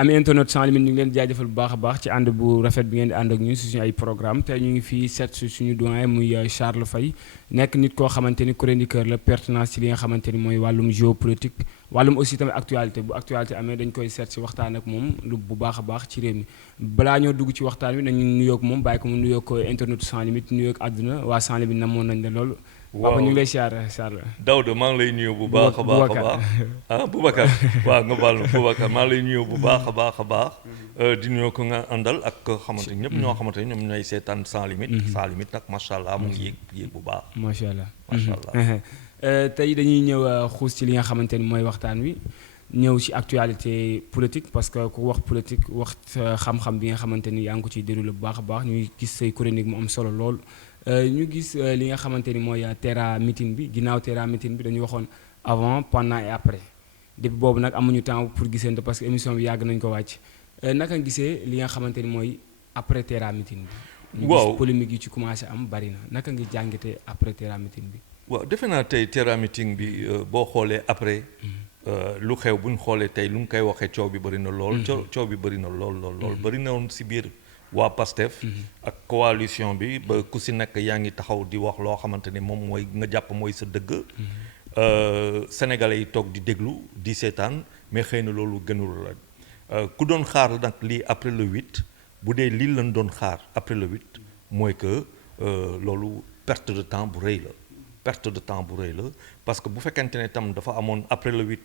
ami internet sans limite ñu ngi leen jaajëfal bu baax a baax ci ànd bu rafet bi ngeen di ànd ak ñun si suñu ay programme tey ñu ngi fii seet si suñu doyen muy Charles Faye nekk nit koo xamante ni chroniqueur la pertinence ci li nga xamante ni mooy wàllum géopolitique wàllum aussi tamit actualité bu actualité amee dañ koy seet si waxtaan ak moom lu bu baax a baax ci réew mi balaa ñoo dugg ci waxtaan wi nañu nuyoog moom bàyyi ko mu nuyoog internet sans limite nuyoog àdduna waa sans limite namoon nañ la loolu. waaw papa ñu ngi lay siyaar Charles. Daouda maa ngi lay nuyu bu baax a baax a baax ah Boubacar waaw nga baal ma Boubacar maa ngi lay nuyu bu baax a baax a baax di nuyu ko nga àndal ak xamante ñëpp ñoo xamante ne ñoom ñooy seetaan sans limite. sans limite nag macha allah mu ngi yéeg bu baax. macha allah macha allah. tey dañuy ñëw xuus ci li nga xamante ni mooy waxtaan wi ñëw ci actualité politique parce que ku wax politique wax xam-xam bi nga xamante ni yaa ngi ko ciy déroulé bu baax a baax ñuy gis say chronique mu am solo lool. ñu gis li nga xamante ni mooy Terra meeting bi ginnaaw Terra meeting bi dañu waxoon avant pendant et après depuis boobu nag amuñu temps pour gisante parce que émission bi yàgg nañu ko wàcc naka nga gisee li nga xamante ni mooy après Terra meeting bi. waaw ñu gis polémique yi ci commencé am bari na naka nga jàngatee après Terra meeting bi. waaw defe naa tey Terra meeting bi boo xoolee après. lu xew bu ñu xoolee tey lu mu koy waxee coow bi bëri na lool. coow bi bëri na lool bëri na woon si biir. waa PASTEF ak coalition bi ba ku si nekk yaa ngi taxaw di wax loo xamante ni moom mooy nga jàpp mooy sa dëgg. Sénégalais yi toog di déglu di seetaan mais xëy na loolu gënul la ku doon xaar nag lii après le 8 bu dee lii lañ doon xaar après le 8 mooy que loolu perte de temps bu rëy la perte de temps bu rëy la parce que bu fekkente ne tam dafa amoon après le 8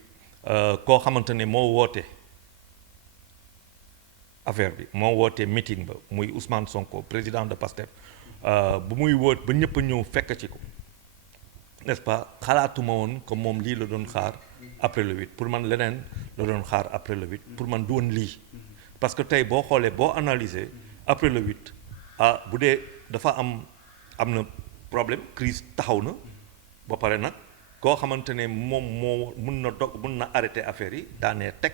koo xamante ne moo woote. affaire bi moo wootee meeting ba muy Ousmane Sonko président de PASTEF bu muy woot ba ñëpp a ñëw fekk ci ko n'est-ce pas xalaatuma woon que moom lii la doon xaar après le 8 pour man leneen la doon xaar après le 8 pour man du woon lii parce que tey boo xoolee boo analyser après le 8 bu dee dafa am na problème crise taxaw na ba pare nag koo xamante ne moom moo mun na arrêter affaire yi daanee teg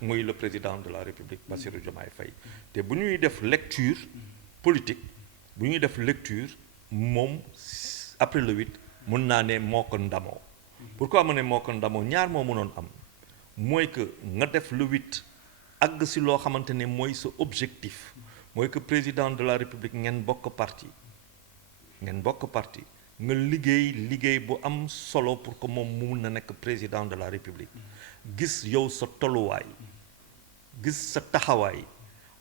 muy le président de la République Bassirou Diomaye Faye te bu ñuy def lecture politique bu ñuy def lecture moom après le 8 mun naa ne moo ko ndamoo pourquoi ma ne moo ko ndamoo ñaar moo mënoon am mooy que nga def le 8 àgg si loo xamante ne mooy sa objectif mooy que président de la République ngeen bokk parti nga liggéey bu am solo pour que moom mu mun na nekk président de la République gis yow sa tolluwaay gis sa taxawaay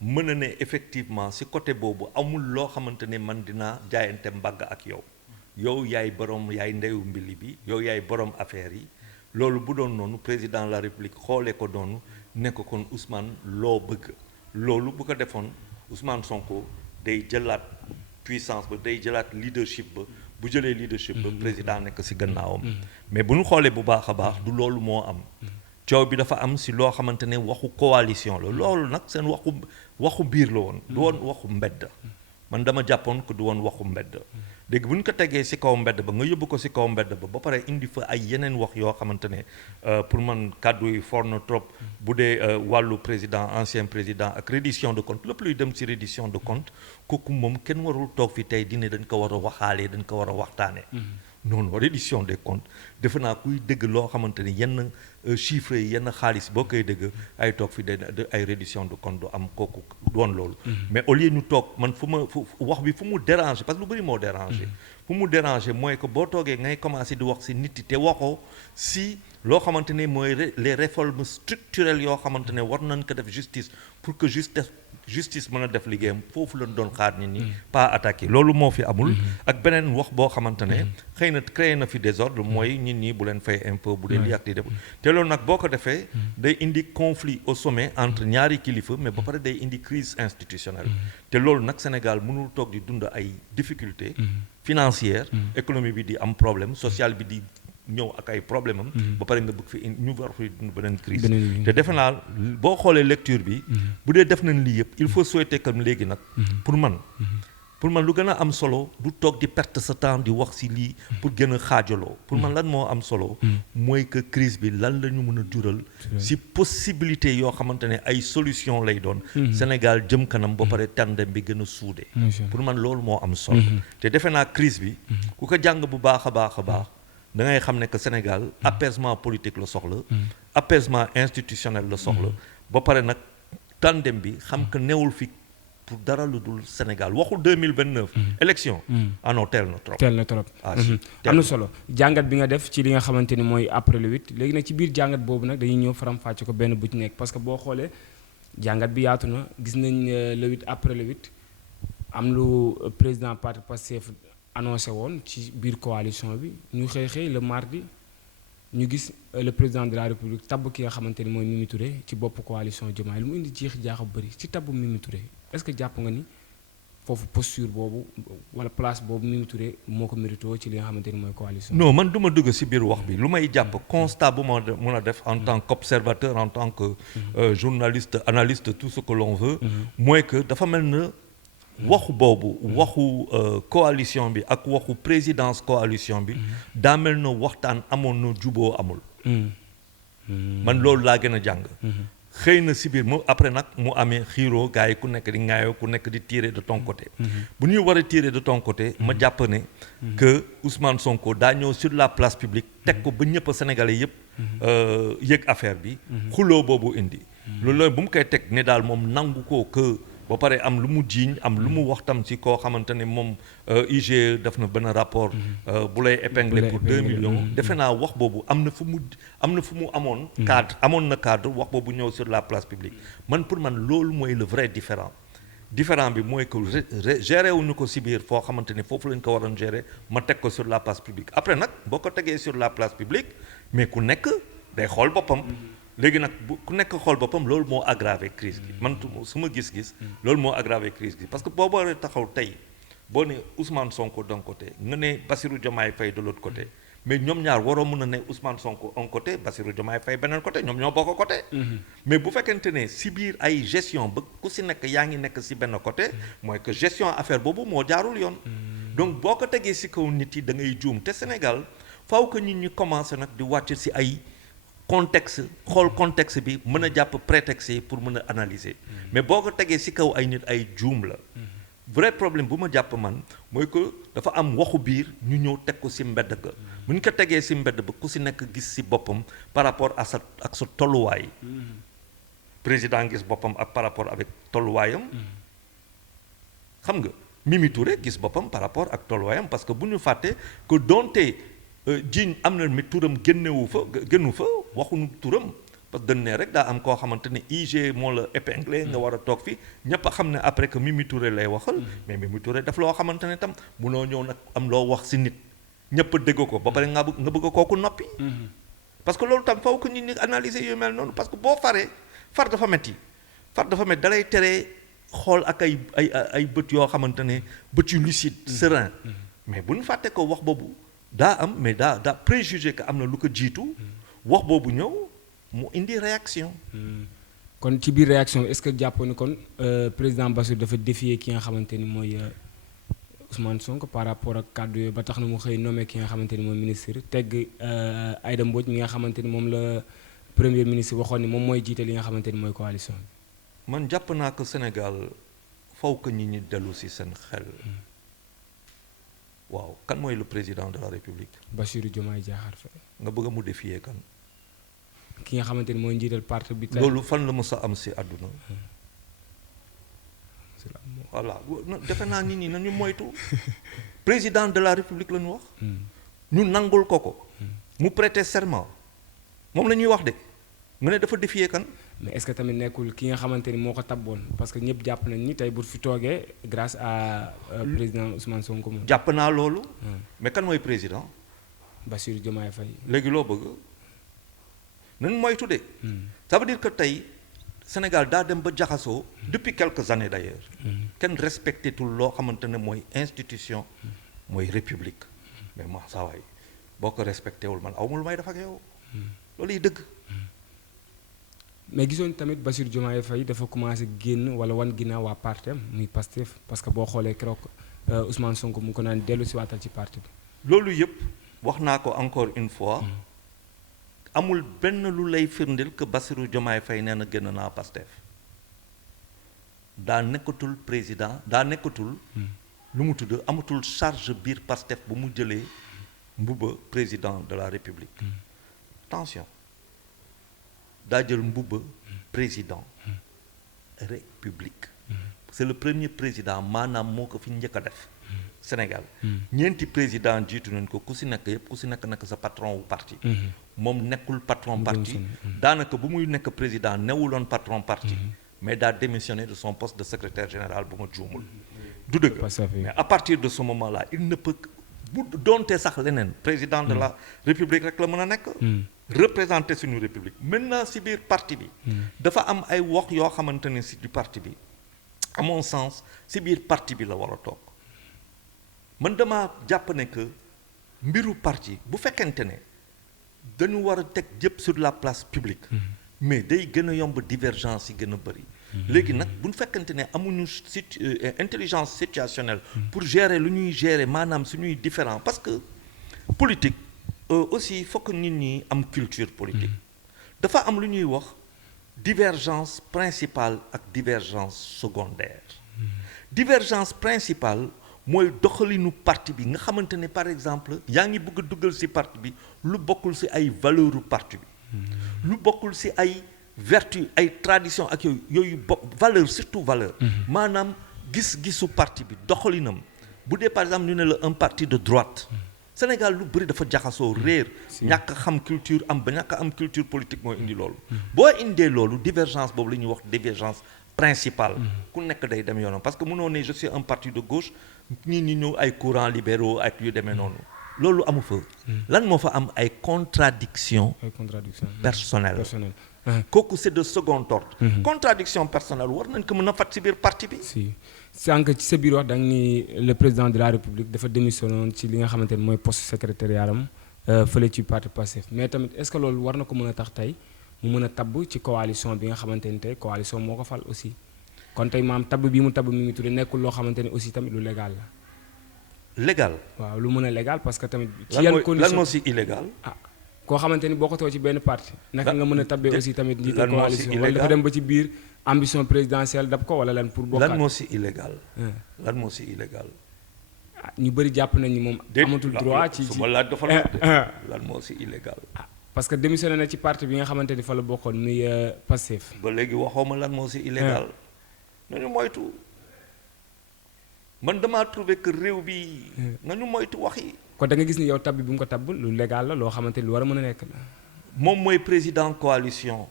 mën na ne effectivement ci côté boobu amul loo xamante ne man dinaa jaayante mbagg ak yow yaay borom yaay ndeyu mbili bi yow yaay borom affaire yi loolu bu doon noonu président de la République xoolee ko doonu ne ko kon Ousmane loo bëgg loolu bu ko defoon Ousmane Sonko day jëlaat puissance ba day jëlaat leadership ba bu jëlee leadership ba président nekk ci gannaawam mais bu ñu xoolee bu baax a baax du loolu moo am coow bi dafa am ci loo xamante ne waxu coalition la loolu nag seen waxu biir la woon du woon waxu mbedd man dama jàppoon que du woon waxu mbedd léegi bu ñu ko tegee ci kaw mbedd ba nga yóbbu ko ci kaw mbedd ba pare indi fa ay yeneen wax yoo xamante ne pour man kàddu yi fort na trop bu dee wàllu président ancien président ak reddition de compte lépp luy dem ci reddition de compte kooku moom kenn warul toog fi tey dine dañ ko war a waxaalee dañ ko war a waxtaanee non reddition des comptes defe naa kuy dégg loo xamante ni yenn chiffres yi yenn xaalis boo koy dégg ay toog fi de ay reddition de compte du am kooku doon loolu mais au lieu ñu toog man fu wax bi fu mu déranger parce que lu bëri moo déranger fu mu déranger mooy que boo toogee ngay commencer di wax ci nit yi te waxoo ci loo xamante ne mooy les réformes structurelles yoo xamante ne war nañ ko def justice pour que justice mën a def liggéeyam foofu lañ doon xaar nit ñi pas attaqué loolu moo fi amul ak beneen wax boo xamante ne xëy na créé na fi désordre mooy nit ñi bu leen fay impôt bu dee lii ak di def te loolu nag boo ko defee day indi conflit au sommet entre ñaari kilifa mais ba pare day indi crise institutionnelle te loolu nag Sénégal mënul toog di dund ay difficultés financières économie bi di am problème social bi di ñëw ak ay problème am ba pare nga bëgg fi ñu war fi dund beneen crise te defe naa boo xoolee lecture bi bu dee def nañ lii yëpp il faut souhaiter que léegi nag pour man lu gën a am solo du toog di perte sa temps di wax ci lii pour gën a xaajaloo pour man lan moo am solo mooy que crise bi lan la ñu mën a jural ci possibilité yoo xamante ne ay solution lay doon Sénégal jëm kanam ba pare tandem bi gën a suude pour man loolu moo am solo te defe naa crise bi ku ko jàng bu baax a baax da ngay xam ne que Sénégal apaisement politique la soxla apaisement institutionnel la soxla ba pare nag tandem bi xam que newul fi pour dara lu dul Sénégal waxul 2029. élection. ah non teel na trop. teel na trop. am na solo jàngat bi nga def ci li nga xamante ni mooy après le 8 léegi nag ci biir jàngat boobu nag dañuy ñëw faram-fàcce ko benn bu ci nekk parce que boo xoolee jàngat bi yaatu na gis nañ le 8 après le 8 am lu président parti Pastef annoncé woon ci biir coalition bi ñu xëy le mardi ñu gis le président de la république tabb ki nga xamante ni mooy Mimi Touré ci bopp coalition Diomaye lu mu indi jeex jaaxa bu bëri ci tabb Mimi Touré est-ce que jàpp nga ni foofu posture boobu wala place boobu Mimi Touré moo ko mérito ci li nga xamante ni mooy coalition. non man du ma dugg ci biir wax bi lu may jàpp constat bu ma mën a def en tant qu'observateur en tant que journaliste analyste tout ce que l'on veut mooy que dafa mel na waxu boobu waxu coalition bi ak waxu présidence coalition bi daa mel na waxtaan amoon na juboo amul man loolu laa gën a jàng xëy na si biir mu après nag mu amee xiiroo gars yi ku nekk di ŋaayoo ku nekk di tirer de ton côté bu ñuy war a tirer de ton côté ma jàpp ne que Ousmane Sonko daa ñëw sur la place publique teg ko ba ñëpp Sénégalais yëpp yëg affaire bi xuloo boobu indi loolu la bu mu koy teg ne daal moom nangu ko que ba pare am lu mu jiiñ am lu mu wax tam ci koo xamante ne moom IGE def na benn rapport bu lay épingler pour 2 millions defe naa wax boobu am na fu mu amoon cadre amoon na cadre wax boobu ñëw sur la place publique man pour man loolu mooy le vrai différent bi mooy que géré wuñu ko ci biir foo xamante ne foofu lañ ko waroon gérer ma teg ko sur la place publique après nag boo ko tegee sur la place publique mais ku nekk day xool boppam léegi nag bu ku nekk xool boppam loolu moo aggravé crise bi man su ma gis-gis loolu moo aggravé crise bi parce que boo waree taxaw tey boo ne Ousmane Sonko d'un côté nga ne Bassirou Diomaye Faye de l'autre côté mais ñoom ñaar waroo mën a ne Ousmane Sonko un côté Bassirou Diomaye Faye beneen côté ñoom ñoo bokk côté mais bu fekkente ne si biir ay gestion ba ku si nekk yaa ngi nekk si benn côté mooy que gestion affaire boobu moo jaarul yoon donc boo ko tegee si kaw nit yi da ngay juum te Sénégal faw que nit ñi commencé nag di wàcc si ay contexte xool contexte bi mën a jàpp prétexte yi pour mën a analyser mais boo ko tegee ci kaw ay nit ay juum la vrai problème bu ma jàpp man mooy que dafa am waxu biir ñu ñëw teg ko ci mbedd ka bu ñu ko tegee ci mbedd ba ku ci nekk gis ci boppam par rapport à sa ak sa tolluwaay président gis boppam ak par rapport avec tolluwaayam xam nga Mimi Touré gis boppam par rapport ak tolluwaayam parce que bu ñu fàtte que donte jiiñ am na mi turam génnu fa waxuñu turam parce que dañ ne rek daa am koo xamante ne IG moo la épinglé nga war a toog fi ñëpp a xam ne après que Mimi Touré lay waxal mais Mimi Touré daf loo xamante ne tam munoo ñëw nag am loo wax ci nit ñëpp a dégg ko ba pare nga bëgg kooku noppi parce que loolu tam faw que nit ñi analyser yu mel noonu parce que boo far dafa metti dalay teree xool ak ay bët yoo xamante ne bët yu lucide serein mais bu ñu fàtte ko wax boobu daa am mais daa préjugé que am na lu ko jiitu wax boobu ñëw mu indi réaction kon ci biir réaction est-ce que jàppoon ni kon président Bassirou dafa défier ki nga xamante ni mooy Ousmane Sonko par rapport ak kàddu yooyu ba tax na mu xëy nommé ki nga xamante ni mooy ministre tegg Aïda Mbodj mi nga xamante ni moom la premier ministre waxoon ni moom mooy jiite li nga xamante ni mooy coalition bi man jàpp naa ko Sénégal faw que nit ñi dellu ci seen xel waaw kan mooy le président de la République Bassirou Diomaye Diakhar Faye nga bëgg mu défier kan ki nga xamante ni mooy njiital parti bi loolu fan la mës a am ci àdduna voilà defe naa nit ñi nañu moytu président de la République la ñu wax ñu nangul ko mu prêter serment moom la ñuy wax de nga ne dafa défier kan mais est-ce que tamit nekkul ki nga xamante ni moo ko tabboon parce que ñëpp jàpp nañ ni tey bu fi toogee grâce à président Ousmane Sonko moom jàpp naa loolu mais kan mooy président Bassirou Diomaye Faye léegi loo bëgg nañ moytu de ça veut dire que tey Sénégal daa dem ba jaxasoo depuis quelques années d'ailleurs kenn respecté tul loo xamante ne mooy institution mooy république mais ma saa waay boo ko respecté wul man awma lu may def ak yow loolu yi dëgg mais gisoon tamit Bassirou Diomaye Faye dafa commencé génn wala wan ginnaaw waa partem muy Pastef parce que boo xoolee keroog Ousmane Sonko mu ko naan dellu si waatal ci parti bi loolu yëpp wax naa ko encore une fois amul benn lu lay firndeel que Bassirou Diomaye Faye nee na génn naa Pastef daa nekkatul président daa nekkatul lu mu tudd amatul charge biir Pastef bu mu jëlee mbubba président de la République attention daa jël mbubba président république c'est le premier président maanaam moo ko fi njëkk a def Sénégal ñeenti président jiitu nañ ko ku si nekk yëpp ku si nekk nag sa patron wu parti moom nekkul patron parti daanaka bu muy nekk président newuloon patron parti mais daa démissionné de son poste de secrétaire général bu ma juumul du dëgg mais à partir de ce moment là il ne peut bu doonte sax leneen président de la république rek la mën a nekk représenter suñu république maintenant si biir parti bi dafa am ay wax yoo xamante ne si du parti bi à mon sens si biir parti bi la war a toog man dama jàpp ne que mbiru parti bu fekkente ne dañu war a teg jëpp sur la place publique mais day gën a yomb divergence yi gën a bëri léegi nag bu fekkente ne amuñu intelligence situationnelle pour gérer lu ñuy gérer maanaam suñuy différent parce que politique aussi il faut que nit ñi am culture politique dafa am lu ñuy wax divergence principale ak divergence secondaire divergence principale mooy doxalinu parti bi nga xamante ne par exemple yaa ngi bëgg a duggal ci parti bi lu bokkul ci ay valeuru parti bi lu bokkul ci ay vertu ay tradition ak yooyu valeur surtout valeur maanaam gis-gisu parti bi doxalinam bu dee par exemple ñu ne la un parti de droite Sénégal lu bëri dafa jaxasoo réer ñàkk xam culture am ba ñàkk am culture politique mooy indi loolu boo indee loolu divergence boobu la ñuy wax divergence principale ku nekk day dem yoonam parce que mënoo ne je suis un parti de gauche ñi ñëw ay courants libéraux ak yu demee noonu loolu amu fa lan moo fa am ay contradiction personnelle kooku c'est de second ordre contradiction personnelle war nañ ko mën a fat ci biir parti bi si sànq ci sa biir wax da nga ni le président de la république dafa démissionné ci li nga xamante ne mooy poste secrétariat am fële ci parti Pastef mais tamit est-ce que loolu war na ko mën a tax tey mu mën a tabb ci coalition bi nga xamante ni tey coalition moo ko fal aussi kon tey maam tabb bi mu tabb Mimi Touré nekkul loo xamante ne aussi tamit lu légal la légal waaw lu mën a légal parce que tamit ci yan condition lan moo si illégal koo xamante ni bokkatoo ci benn parti naka nga mën a tabbee aussi tamit njiitu coalition wala dafa dem ba ci biir ambition présidentielle dab ko wala lan pour bokkaat lan moo si illégal lan moo si illégal ñu bëri jàpp nañ ni moom amatul droit ci su ma laaj dafa lan moo si illégal parce que démissionné na ci parti bi nga xamante ni fa la bokkoon muy Pastef ba léegi waxoo ma lan moo si illégal nañu moytu man damaa trouvé que réew bi nañu moytu wax yi kon da nga gis ni yow tabb bi mu ko tabb lu légal la loo xamante ni lu war a mën a nekk la moom mooy président coalition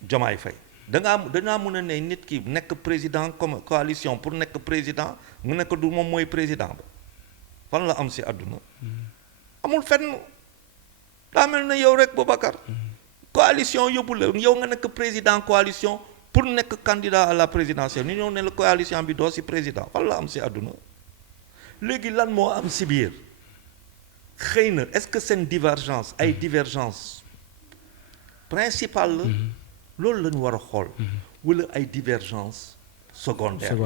Diomaye Faye dangaa mën a ne nit ki nekk président comme coalition pour nekk président mu nekk du moom mooy président ba fan la am si àdduna amul fenn daa mel na yow rek Boubacar coalition yóbbu la yow nga nekk président coalition pour nekk candidat à la présidentielle ñu ñëw ne la coalition bi doo si président fan la am si àdduna léegi lan moo am si biir xëy na est-ce que seen divergence ay divergence principale la loolu la ñu war a xool wala ay divergence secondaire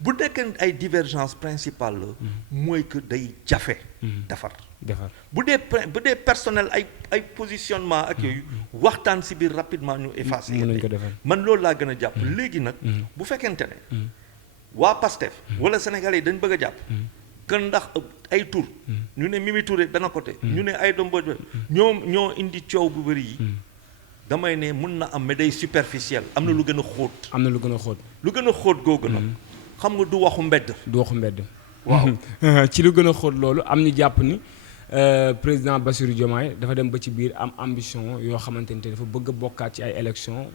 bu nekkee ay divergence principale la mooy que day jafe defar bu dee personnel ay positionnement ak yooyu waxtaan si biir rapidement ñu effacer man loolu laa gën a jàpp léegi nag bu fekkente ne waa Pastef wala Sénégalais yi dañ bëgg a jàpp que ndax ay tur ñu ne Mimi Touré benn côté ñu ne Aïda Mbodj ñoo indi coow bu bëri yi damay ne mun na am mais day superficiel am na lu gën a xóot lu gën a xóot googu nag xam nga du waxu mbedd waaw ci lu gën a xóot loolu am ñu jàpp ni président Bassirou Diomaye dafa dem ba ci biir am ambition yoo xamante ni dafa bëgg a bokkaat ci ay élection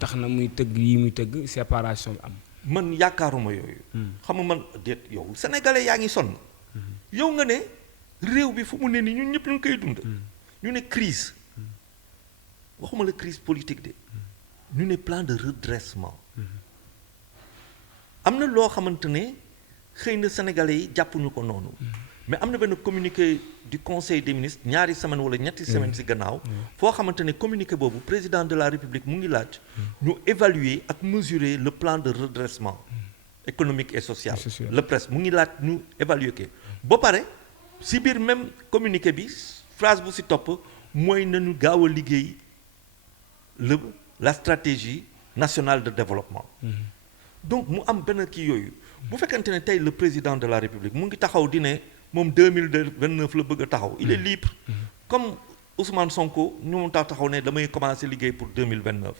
tax na muy tëgg yi muy tëgg séparation bi am man yaakaaruma yooyu xam nga man déet yow sénégalais yaa ngi sonn yow nga ne réew bi fu mu ne ni ñun ñëpp ñu ngi koy dund ñu ne crise waxuma la crise politique de ñu ne plan de redressement am na loo xamante ne xëy na sénégalais yi jàppuñu ko noonu mais am na benn communiqué du conseil des ministres ñaari semaine wala ñetti semaine ci gannaaw foo xamante ne communiqué boobu président de la république mu ngi laaj ñu évaluer ak mesurer le plan de redressement économique et social le PRES mu ngi laaj ñu évaluer ko ba pare si biir même communiqué bi phrase bu si topp mooy nañu gaaw a liggéey la stratégie nationale de développement donc mu am benn kii yooyu bu fekkente ne tey le président de la république mu ngi taxaw di ne moom 2029 la bëgg a taxaw il est libre comme Ousmane Sonko ñu mu taxaw ne damay commencer liggéey pour 2029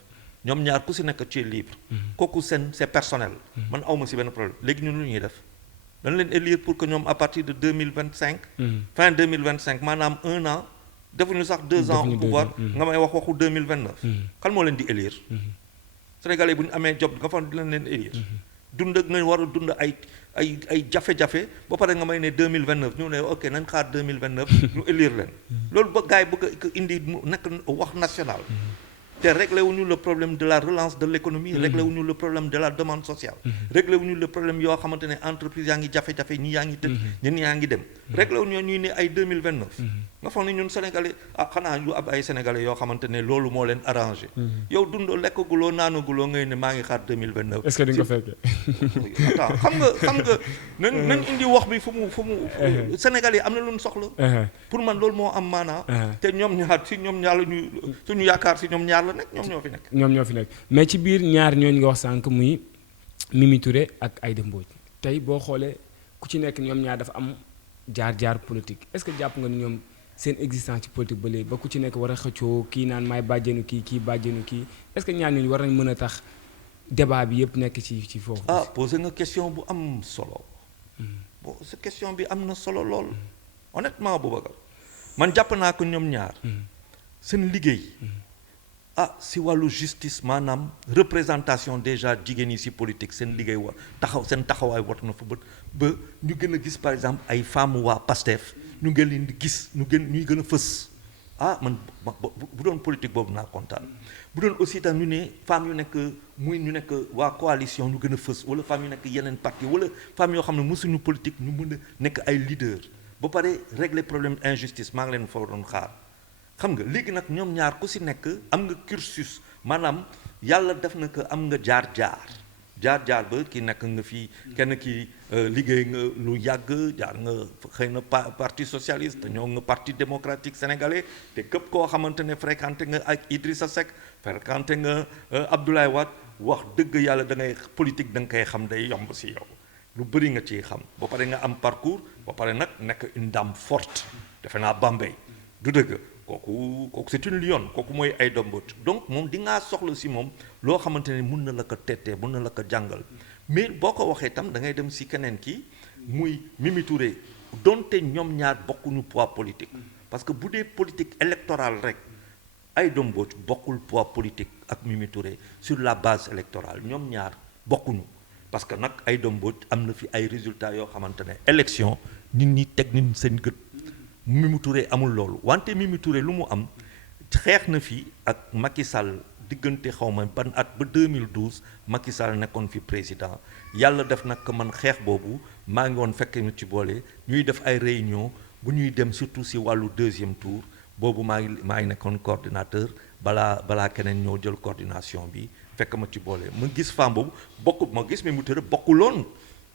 ñoom ñaar ku si nekk ci libre kooku c'est personnel man awma si benn problème léegi ñun lu ñuy def dañ leen élire pour que ñoom à partir de 2025 fin 2025 maanaam 1 an defuñu sax 2 ans au pouvoir nga may waxu 2029 kan moo leen di élire Sénégalais bu ñu amee job nga fa dina leen élire dund ak nga war a dund ay jafe-jafe ba pare nga may ne 2029 ñu ne ok nañ xaar 2029 ñu élire leen loolu ba gars yi bëgg a indi mu nekk wax national te réglé wuñu le problème de la relance de l'économie réglé wuñu le problème de la demande sociale réglé wuñu le problème yoo xamante ne entreprise yaa ngi jafe-jafe ñi yaa ngi tëj ñen yaa ngi dem réglé wuñu ñuy ne ay 2029 nga foog ne ñun sénégalais xanaa yu ab ay sénégalais yoo xamante ne loolu moo leen arrangé yow dundoo lekkaguloo naanaguloo ngay ne maa ngi xaar 2029 est-ce que di nga fekkee attends xam nga nañ indi wax bi fu mu sénégalais am na lu ñu soxla pour man loolu moo am maanaa te ñoom ñaar si ñoom ñaar la ñu suñu yaakaar si ñoom ñaar ñoom ñoo fi nekk mais ci biir ñaar ñooñu nga wax sànq muy Mimi Touré ak Aïda Mbodj tey boo xoolee ku ci nekk ñoom ñaar dafa am jaar-jaar politique est-ce que jàpp nga ni ñoom seen existence ci politique ba léegi ba ku ci nekk war a xëccoo kii naan maay bàjjenu kii bàjjenu kii est-ce que ñaar ñooñu war nañ mën a tax débat bi yëpp nekk ci foofu. posé nga question bu am solo. bon sa question bi am na solo lool. honnêtement Boubacar man jàpp naa ko ñoom ñaar. seen liggéey. si wàllu justice maanaam représentation déjà jigéen yi si politique seen liggéey war seen taxawaay war na fa ba ñu gën a gis par exemple ay femmes waa PASTEF ñu ngeen leen di gis ñuy gën a fës man bu doon politique boobu naa kontaan bu doon aussi tam ñu ne femmes yu nekk ñu nekk waa coalition ñu gën a fës wala femmes yu nekk yeneen parti wala femmes yoo xam ne mësuñu politique ñu mën a nekk ay leader ba pare régler problème injustice maa ngi leen fa doon xaar xam nga léegi nag ñoom ñaar ku si nekk am nga cursus maanaam yàlla def na ko am nga jaar-jaar ba ki nekk nga fii kenn ki liggéey nga lu yàgg jaar nga xëy na parti socialiste ñoo nga parti démocratique sénégalais te képp koo xamante ne fréquenté nga ak Idrissa Seck fréquenté nga Abdoulaye Wade wax dëgg yàlla da ngay politique da nga koy xam day yomb si yow lu bëri nga ciy xam ba pare nga am parcours ba pare nag nekk une dame forte defe naa Bambey du dëgg kooku c'est une lionne kooku mooy Aïda Mbodj donc moom di ngaa soxla si moom loo xamante ne mun na la ko tettee mun na la ko jàngal mais boo ko waxee tam da ngay dem si keneen ki muy Mimi Touré donte ñoom ñaar bokkuñu poids politique parce que bu dee politique électorale rek Aïda Mbodj bokkul poids politique ak Mimi Touré sur la base électorale ñoom ñaar bokkuñu parce que nag Aïda Mbodj am na fi ay résultats yoo xamante ne élection nit ñi teg nit seen gët Mimi Touré amul loolu wante Mimi Touré lu mu am xeex na fi ak Macky Sall diggante xawma ban at ba 2012 Macky Sall nekkoon fi président yàlla def nag man xeex boobu maa ngi woon fekk ñu ci boole ñuy def ay réunion bu ñuy dem surtout si wàllu 2e tour boobu maa ngi nekkoon coordinateur balaa keneen ñoo jël coordination bi fekk ma ci boole ma gis femme boobu ma gis Mimi Touré bokkuloon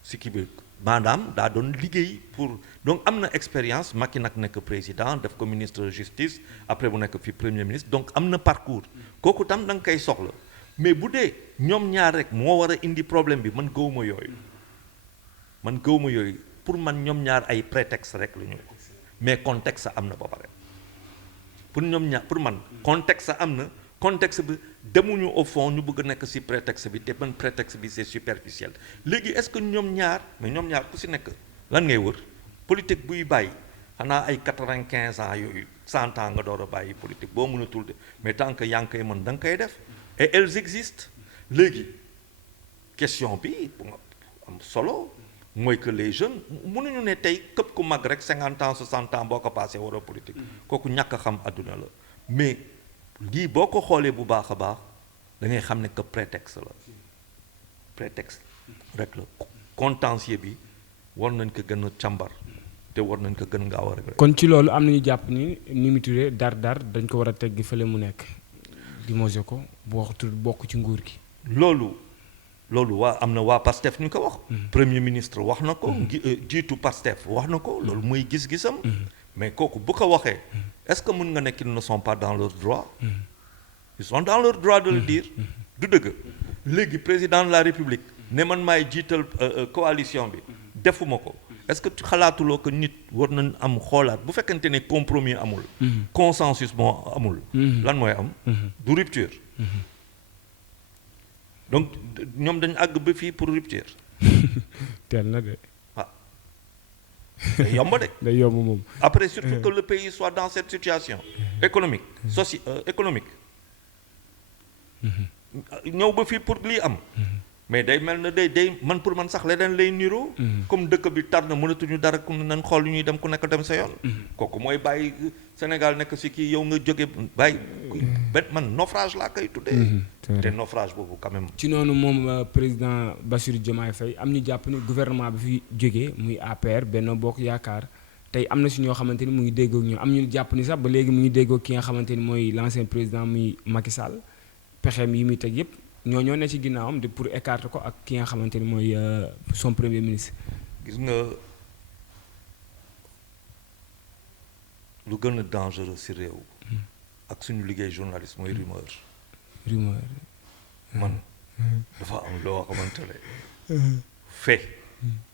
si kii bi maanaam daa doon liggéey pour donc am na expérience Macky nag nekk président def ko ministre de justice après bu nekk fi premier ministre donc am na parcours kooku tam da nga koy soxla mais bu dee ñoom ñaar rek moo war a indi problème bi man gëwuma yooyu pour man ñoom ñaar ay prétexte rek la ñu mais contexte am na ba pare pour ñoom ñaar pour man contexte am na contexte bi demuñu au fond ñu bëgg a nekk ci prétexte bi te man prétexte bi c'est superficiel léegi est-ce que ñoom ñaar ku ci nekk lan ngay wër politique buy bàyyi xanaa ay 95 ans yooyu 100 ans nga door a bàyyi politique boo mënatul de mais tant que yaa ngi koy mën da nga koy def et elles existent léegi question bi bu nga am solo mooy que les jeunes mënuñu ne tey képp ku mag rek 50 ans 60 ans boo ko passé waroo politique kooku ñàkk a xam àdduna la mais lii boo ko xoolee bu baax a baax da ngay xam ne que prétexte rek la contentieux bi war nañ ko gën a càmbar te war nañ ko gën gaaw a régler. kon ci loolu am nañu jàpp ni Mimi Touré dar dañ ko war a teggi fële mu nekk limogé ko bu waxtu bokk ci nguur gi. loolu am na waa PASTEF ñu ko wax. premier ministre wax na ko. jiitu PASTEF wax na ko loolu mooy gis-gisam. mais kooku bu ko waxee. est-ce que mën nga nekk ils ne sont pas dans leur droit. ils sont dans leur droit de le dire. du dëgg léegi président de la République ne man maay jiital coalition bi defuma ko est-ce que xalaatuloo que nit war nañ am xoolaat bu fekkente ne compromis amul. consensus moo amul. lan mooy am. du rupture. donc ñoom dañu àgg ba fii pour rupture. teel na de. ah day yomb de. day yomb moom. après surtout que le pays soit dans cette situation économique économique ñëw ba fii pour lii am. mais day mel na day man pour man sax leneen lay niroo. comme dëkk bi tar na mënatuñu dara ku nañ xool ñuy dem ku nekk dem sa yoon. kooku mooy bàyyi Sénégal nekk si kii yow nga jóge bàyyi benn man naufrage laa koy tuddee. te naufrage boobu quand même. ci noonu moom président Bassirou Diomaye Faye am ñu jàpp ni gouvernement bi fi jógee muy APR Benno Bokk Yaakaar tey am na si ñoo xamante ni mu ngi déggoo ak ñoom am ñu jàpp ni sax ba léegi mu ngi déggoo ki nga xamante ni mooy l'ancien président muy Macky Sall pexeem yi muy teg yépp ñoo ne ci ginnaawam de pour écarter ko ak ki nga xamante ni mooy son premier ministre. gis nga lu gën a dangereux ci réew. ak suñu liggéey journaliste mooy rumeur. man dafa am loo xamante ne. fait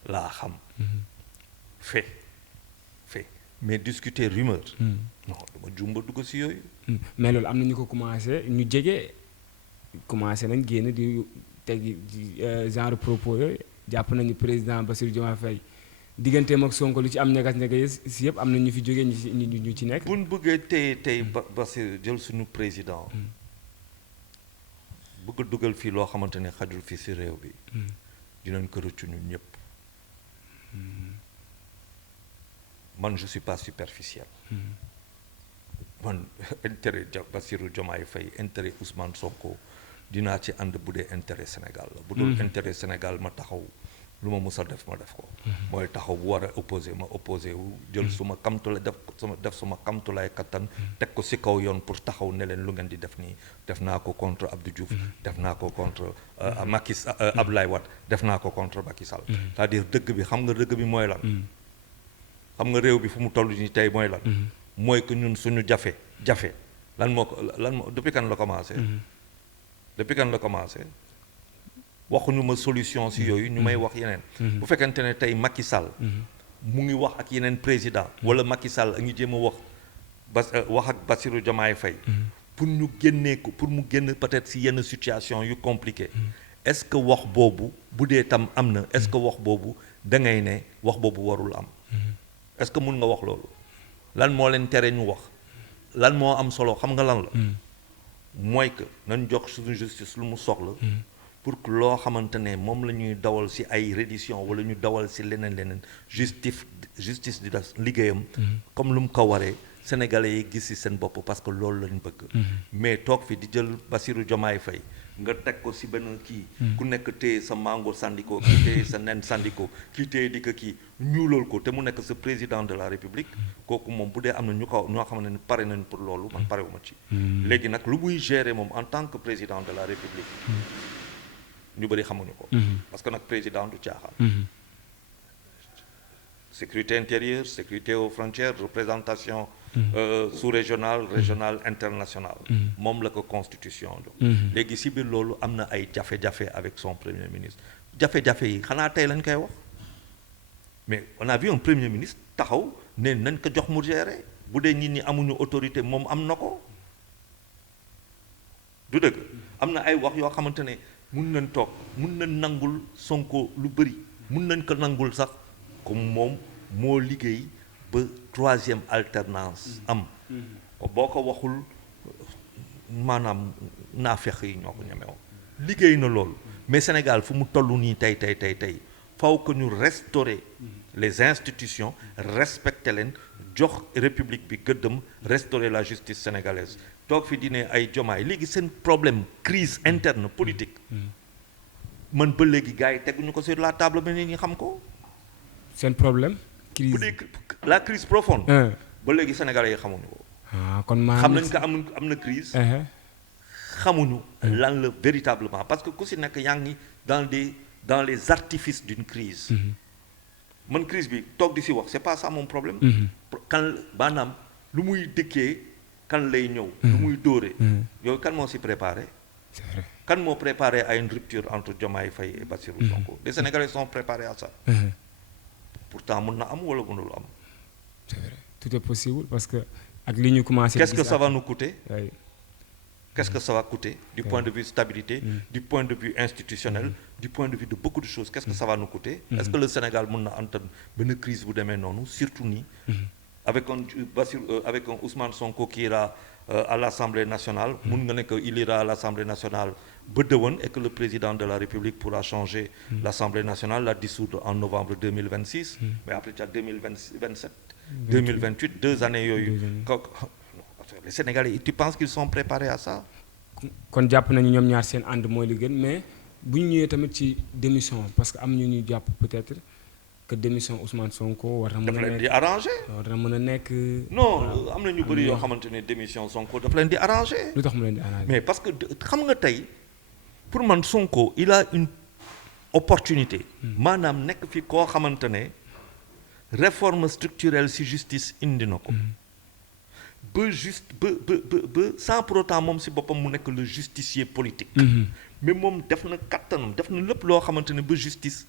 laa xam. fait mais discuter rumeur. non dama jumba dugg ci yooyu. mais loolu am na ñu ko commencé ñu jege. commencé nañ génn di teg genre propos yooyu jàpp nañu président Bassirou Diomaye Faye digganteem ak Sonko lu ci am ñegas si yëpp am na ñu fi jógee ñu ci nekk. bu ñu bëggee tey Bassirou jël suñu président. bëgg a dugal fii loo xamante ne xajul fii ci réew bi. dinañ ko rëccu ñun ñëpp. man je suis pas superficiel. man intérêt Bassirou Diomaye Faye intérêt Ousmane Sonko dinaa ci ànd bu dee intérêt Sénégal la. bu dul intérêt Sénégal ma taxaw lu ma mus a def ma def ko. mooy taxaw bu war a opposé ma opposé wu jël suma kamtula def suma kamtulaay kattan teg ko ci kaw yoon pour taxaw ne leen lu ngeen di def nii def naa ko contre Abdou Diouf def naa ko contre Abdoulaye Wade def naa ko contre Macky Sall. c'est-à-dire dëgg bi xam nga dëgg bi mooy lan. xam nga réew bi fu mu toll nii tey mooy lan. mooy que ñun suñu jafe lan moo depuis quand la commencé. depuis quand la commencé waxuñu ma solution ci yooyu ñu may wax yeneen. bu fekkente ne tey Macky Sall. mu ngi wax ak yeneen président wala Macky Sall a ngi jéem a wax ak Bassirou Diomaye Faye. pour ñu génnee ko pour mu génn peut-être ci yenn situation yu compliqué. est-ce que wax boobu bu dee tam am na est-ce que wax boobu da ngay ne wax boobu warul am. est-ce que mun nga wax loolu. lan moo leen tere ñu wax lan moo am solo xam nga lan la. mooy que nañ jox suñu justice lu mu soxla. pour que loo xamante ne moom la ñuy dawal ci ay reddition wala ñu dawal ci leneen justice di def liggéeyam. comme lu mu ko waree sénégalais yi gis ci seen bopp parce que loolu lañ bëgg. mais toog fi di jël Bassirou Diomaye Faye nga teg ko ci benn kii. ku nekk téye sa mango sandiko kii téye sa nen sandiko kii téye di ko kii ñuulal ko te mu nekk sa président de la république. kooku moom bu dee am na ñoo xam ne pare nañ pour loolu man parewuma ci. léegi nag lu muy gérer moom en tant que président de la république. ñu bëri xamuñu ko. parce que nag président du caaxaan. sécurité intérieure sécurité aux frontières représentation. sous-régionale régionale internationale. moom la ko constitution jox. léegi ci biir loolu am na ay jafe-jafe avec son premier ministre jafe-jafe yi xanaa tey lañ koy wax mais on a vu un premier ministre taxaw ne nañ ko jox mu gérer bu dee nit ñi amuñu autorité moom am na ko du dëgg am na ay wax yoo xamante ne mun nañ toog mun nañ nangul Sonko lu bëri mun nañ ko nangul sax comme moom moo liggéey ba troisième alternance am boo ko waxul maanaam naafeq yi ñoo ko ñemewoon liggéey na loolu mais Sénégal fu mu toll nii tey faw que ñu restaurer les institutions respecter leen jox république bi gëddëm restaurer la justice sénégalaise toog fi di ne ay Jomaay léegi seen problème crise interne politique man ba léegi gars yi teguñu ko sur la table ba nit ñi xam ko seen problème crise bu dee la crise profonde ba léegi sénégalais yi xamuñu ko kon maanaam xam nañ ko am na crise xamuñu lan la véritablement parce que ku si nekk yaa ngi dans les artifices d'une crise man crise bi toog di si wax c'est pas ça mon problème kan maanaam lu muy dëkkee kan lay ñëw lu muy dóoree yooyu kan moo si préparé c'est vrai kan moo préparé à une rupture entre Diomaye Faye et Bassirou Sonko les Sénégalais sont préparés à ça pourtant mën na am wala mënul am c'est vrai tout est possible parce que ak li ñu commencé qu'est-ce que ça va nous coûter qu'est-ce que ça va coûter du point de vue stabilité, du point de vue institutionnel, du point de vue de beaucoup de choses, qu'est-ce que ça va nous coûter? Est-ce que le Sénégal mën na antan benn crise bu demee noonu surtout nii avec un Ousmane Sonko qui ira à l'Assemblée nationale, mun nga ne que il ira à l'Assemblée nationale ba déwén et que le président de la République pourra changer l'Assemblée nationale, la dissoudre en novembre 2026, mais après tu as 2027, 2028, 2 années yooyu. Les Sénégalais, tu penses qu'ils sont préparés à ça? kon jàpp nañu ñoom ñaar seen ànd mooy li gën mais bu ñu ñëwee tamit ci démission parce que am ñu ñuy jàpp peut-être que démission Ousmane Sonko war na mën daf a leen di nekk arrangé. war na mën a nekk. Non am na ñu bëri yoo xamante ne démission Sonko daf leen di arrangé. lu tax mu leen di arrangé. mais parce que xam nga tey pour man Sonko il a une opportunité. maanaam nekk fi koo xamante ne réforme structurelle ci justice indi na ko. ba sans pour autant moom ci boppam mu nekk le justicier politique. mais moom def na kattanam def na lépp loo xamante ne ba justice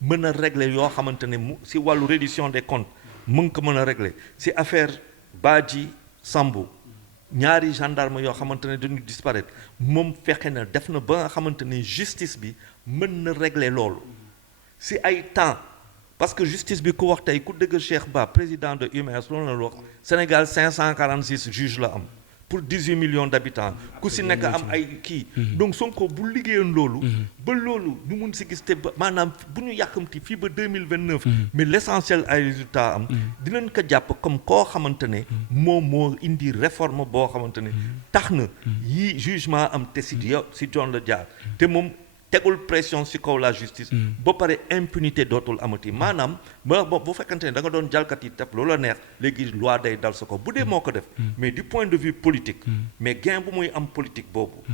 mën a régler yoo xamante ne mu ci wàllu reddition des comptes mën ko mën a régler ci affaire Badji Sambou ñaari gendarme yoo xamante ne dañu disparaître moom fexe na def na ba nga xamante ne justice bi mën na régler loolu ci ay temps parce que justice bi ku wax tey ku dëgg Cheikh Ba président de UMS loolu la wax Sénégal 546 juges la am pour 18 millions d'habitants ku ci nekk am ay kii donc Sonko bu liggéeyoon loolu ba loolu ñu mun ci gis te ba maanaam bu ñu yàkkamti fii ba 2029 mais l'essentiel ay résultat am dinañ ko jàpp comme koo xamante ne moom moo indi réforme boo xamante ne tax na yii jugement am te ci yoon la jaar te moom tegul pression ci kaw la justice ba pare impunité dootul amati maanaam bu fekkante ne da nga doon jalkat yi def loola neex léegi loi day dal sa ko bu dee moo ko def mais du point de vue politique mais gain bu muy am politique boobu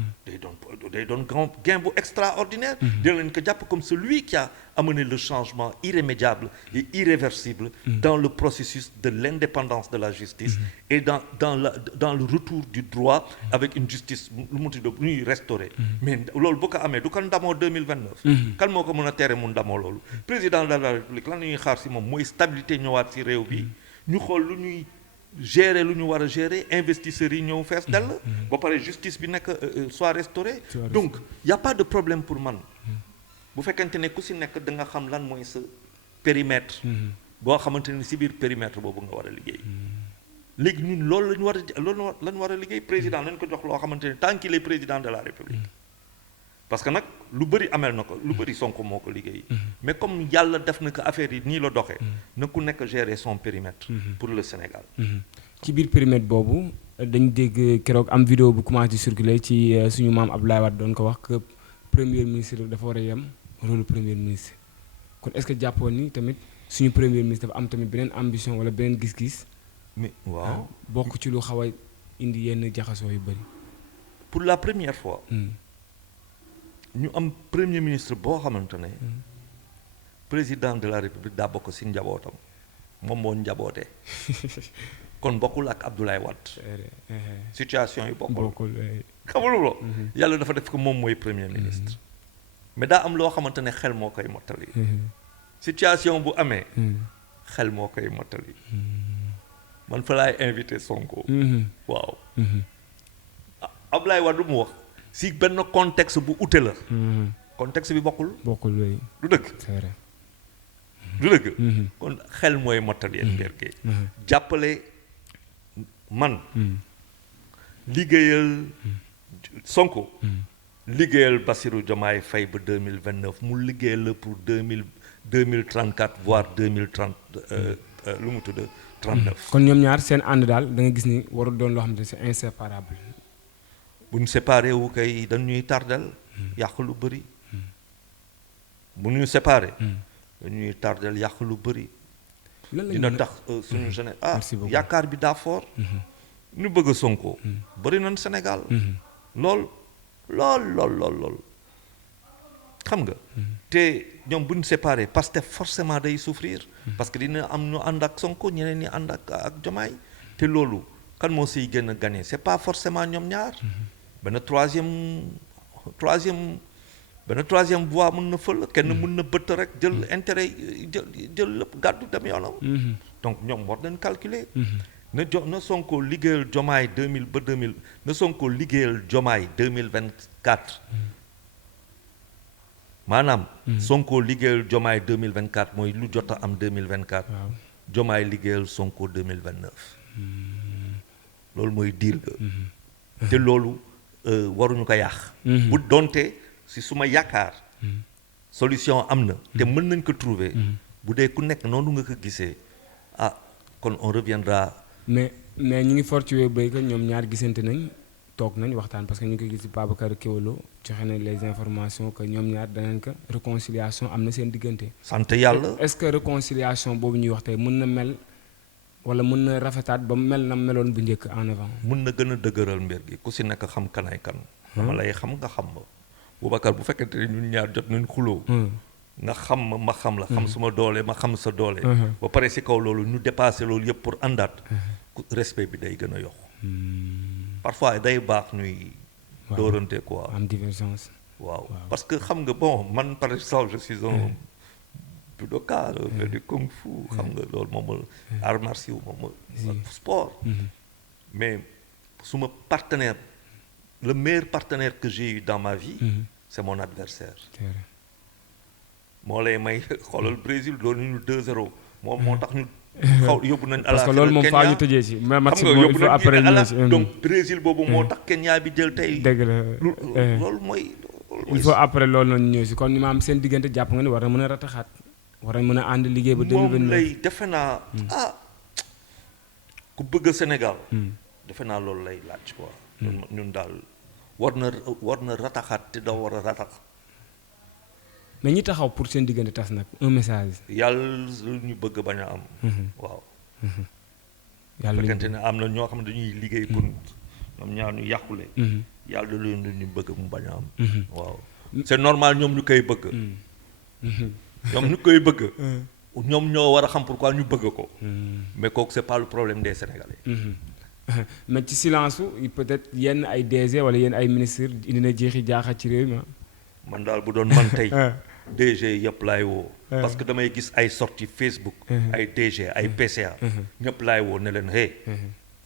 day doon gain bu extraordinaire dina leen ko jàpp comme celui qui a amené le changement irrémédiable et irréversible dans le processus de l'indépendance de la justice et dans le retour du droit avec une justice lu mu tudd bu ñuy restaurer mais loolu bu ko amee du ko ndamoo 2029 kan moo ko mën a tere mu ndamoo loolu président de la République lan la ñuy xaar ci moom mooy stabilité ñëwaat ci réew bi ñu xool lu ñuy gérer lu ñu war a gérer investisseurs yi ñëw fees dell ba pare justice bi nekk soit restaurée donc y a pas de problème pour man bu fekkente ne ku ci nekk da nga xam lan mooy sa périmètre boo xamante ne ci biir périmètre boobu nga war a liggéey léegi ñun loolu lañu war a liggéey président nañ ko jox loo xamante ne tant qu'il est président de la République parce que nag lu bëri amel na ko lu bëri Sonko moo ko liggéey mais comme yàlla def na ko affaire yi nii la doxee na ku nekk gérer son périmètre pour le Sénégal ci biir périmètre boobu dañu dégg keroog am vidéo bu commencé di circuler ci suñu maam Abdoulaye Wade doon ko wax que premier ministre dafa war a yem rôle premier ministre kon est-ce que jàppoon ni tamit suñu premier ministre dafa am tamit beneen ambition wala beneen gis-gis mais waaw bokk ci lu xaw a indi yenn jaxasoo yu bëri pour la première fois ñu am premier ministre boo xamante ne président de la République daa bokk ci njabootam moom moo njabootee kon bokkul ak Abdoulaye Wade situation yi bokkul xamuloo yàlla dafa def ko moom mooy premier ministre mais daa am loo xamante ne xel moo koy mottali situation bu amee xel moo koy mottali man fa laay invité Sonko waaw Abdoulaye Wade lu mu wax si benn contexte bu ute la contexte bi bokkul du dëgg du dëgg kon xel mooy mottali yeen bergee jàppale man liggéeyal Sonko liggéeyal Bassirou Diomaye Faye ba 2029 mu liggéeyal la pour 2034 voire 2030 lu mu tudd 39 kon ñoom ñaar seen ànd daal da nga gis ni warul doon loo xam ne c'est inséparable bu ñu séparé wu kay dañuy tardel yàq lu bëri bu ñu séparé dañuy tardel yàq lu bëri dina tax suñu jeunesse yaakaar bi daa fort ñu bëgg a Sonko bëri nañ Sénégal lool xam nga te ñoom bu ñu séparé parce que forcément day souffrir parce que dina am ñu ànd ak Sonko ñeneen ñi ànd ak Diomaye te loolu kan moo siy gën a gagné c'est pas forcément ñoom ñaar benn troisième voie mën na fël kenn mën na bëtt rek jël intérêt jël lépp gàddu dem yoonam donc ñoom war nañ calculer na Sonko liggéeyal Diomaye 2000 ba 2000 na Sonko liggéeyal Diomaye 2024 maanaam Sonko liggéeyal Diomaye 2024 mooy lu jot a am 2024 waaw Diomaye liggéeyal Sonko 2029 loolu mooy deal te loolu waruñu ko yàq bu donte si suma yaakaar solution am na te mën nañ ko trouver bu dee ku nekk noonu nga ko gisee ah kon on reviendra mais ñu ngi fort ci wéy béy que ñoom ñaar gisante nañ toog nañ waxtaan parce que ñu ngi koy gis ci Babacar Kewelo joxe nañ les informations que ñoom ñaar danañ ko réconciliation am na seen diggante. sant yàlla. est-ce que réconciliation boobu ñuy wax tey mën na mel wala mën na rafetaat ba mel na meloon bu njëkk en avant. mën na gën a dëgëral mbir gi ku si nekk xam kanay kan. dama lay xam nga xam ma. Boubacar bu fekkente ne ñun ñaar jot nañ xuloo nga xam ma xam la xam suma doole ma xam sa doole. ba pare si kaw loolu ñu dépassé loolu yëpp pour àndaat. respect bi day gën a yokku. parfois day baax ñuy. dóorante quoi am divergence. waaw parce que xam nga bon man par exemple je suis un judoka mais du kung fu xam nga loolu moom arts martiaux moom sport. mais suma partenaire le meilleur partenaire que j'ai eu dans ma vie. c'est mon adversaire. moo lay may xoolal Brésil doon ñu 2-0 moo tax ñu. xaw yóbbu nañ à la parce que loolu moom faa ñu tëjee ci mais match boobu il faut après ñu ci donc Brésil boobu moo tax Kenya bi jël tey. dëgg la loolu mooy. il faut après loolu noonu ñëw si kon ni ma am seen diggante jàpp nga ni war na mën a rataxaat war na mën a ànd liggéey ba 2029 moom lay defe naa ku bëgg Sénégal. defe naa loolu lay laaj quoi. ñun daal war na rataxaat te da war a ratax. mais ñi taxaw pour seen diggante tas nag un message. yàlla ñu bëgg bañ a am. waaw. yàlla fekkente ne am na ñoo xam ne dañuy liggéey pour ñoom ñaar ñu yàqule. yàlla leen ñu bëgg mu bañ a am. waaw c'est normal ñoom ñu koy bëgg. ñoom ñu koy bëgg. ñoom ñoo war a xam pourquoi ñu bëgg ko. mais kooku c'est pas le problème des Sénégalais. mais ci silence su peut-être yenn ay DG wala yenn ay ministres indi na jeexi jaaxa ci réew mi. man daal bu doon man tey. DG yëpp laay woo. parce que damay gis ay sorties Facebook. ay DG ay PCA. ñëpp laay woo ne leen hey.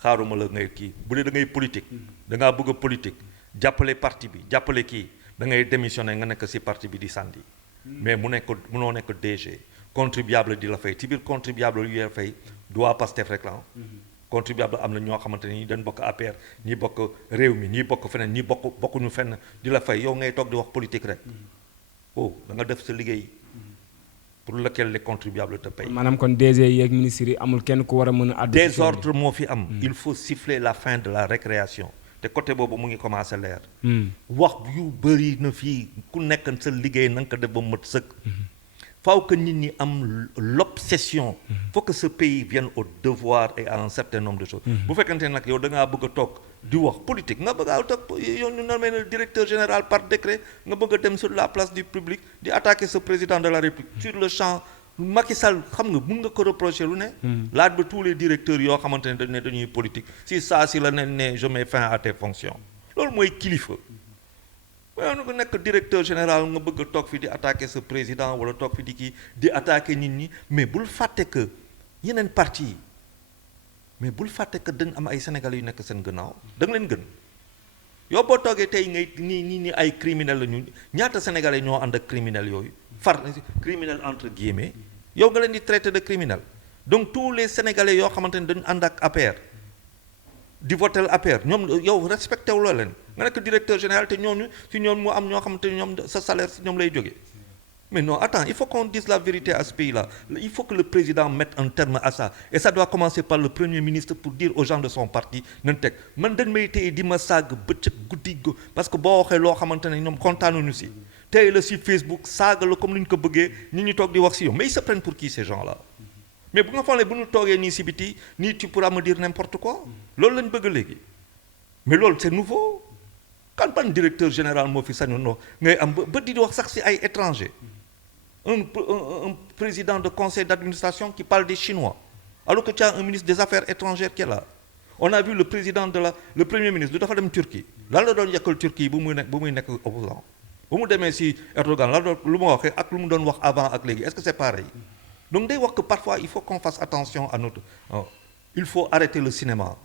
xaaruma la ngay kii bu dee da ngay politique. da ngaa bëgg a politique jàppale parti bi jàppale kii da ngay démissionner nga nekk ci parti bi di sandi. mais munoo nekk DG. contribuable di la fay ci biir contribuable yu la fay du waa Pastef rek la contribuable am na ñoo xamante ni dañ bokk APR ñi bokk réew mi ñi bokk feneen ñi bokkuñu fenn di la fay yow ngay toog di wax politique rek da nga def sa liggéey pour lequel les contribuables te payent. maanaam kon DG yeeg ministres yi amul kenn ku war a mën a. désordre moo fi am. il faut siffler la fin de la récréation te côté boobu mu ngi commencé leer. wax yu bëri na fii ku nekk sa liggéey na nga ko def ba mat sëkk. faut que nit ñi am l'obsession. faut que ce pays vienne au devoir et à un certain nombre de choses. bu fekkente nag yow da ngaa bëgg a toog di wax politique nga bëgg a toog yow ñu nommé le directeur général par décret nga bëgg a dem sur la place du public di attaquer ce président de la République sur le champ Macky Sall xam nga mun nga ko reprocher lu ne. laaj ba tous les directeurs yoo xamante ne dañuy politique si saa si la ne je mets fin à tes fonctions loolu mooy kilifa. waaye nu ko nekk directeur général nga bëgg a toog fi di attaquer ce président wala toog fi di kii di attaquer nit ñi mais bul fàtte que yeneen parti yi mais bul fàtte que dañ am ay sénégalais yu nekk seen gannaaw da nga leen gën yow boo toogee tey ngay nii ay criminel la ñu ñaata sénégalais ñoo ànd ak criminel yooyu criminel entre guillemets yow nga leen di traiter de criminel donc tous les sénégalais yoo xamante ne dañu ànd ak APR di votel APR ñoom yow respecté wu la leen nga nekk directeur général te ñooñu si ñoom mu am ñoo xamante ne ñoom sa salaire si ñoom lay jógee mais non attends il faut qu'on dise la vérité à ce pays-là il faut que le président mette un terme à ça et ça doit commencer par le premier ministre pour dire aux gens de son parti nañ teg man dañ may téye di ma saaga bëccëg guddi go parce que boo waxee loo xamante ne ñoom kontaanuñu si tey la si Facebook saaga la comme ni ñu ko bëggee ñi ñu toog di wax si yow mais ils se prennent pour qui ces gens-là mais bu nga xoolee bu ñu toogee nii si biti nii tu pourras me dire n'importe quoi loolu lañ bëgg léegi mais loolu c'est nouveau kan ban directeur général moo fi sañoon no ngay am ba di wax sax si ay étrangers un président de conseil d'administration qui parle des Chinois alors que tu as un ministre des affaires étrangères qui est là on a vu le premier ministre du dafa dem Turquie lan la doon yàkkal Turquie bu muy nekk opposant bu mu demee si Erdogan lan la lu ma waxee ak lu mu doon wax avant ak léegi est-ce que c'est pareil donc day wax que parfois il faut qu'on fasse attention à notre il faut arrêter le cinéma.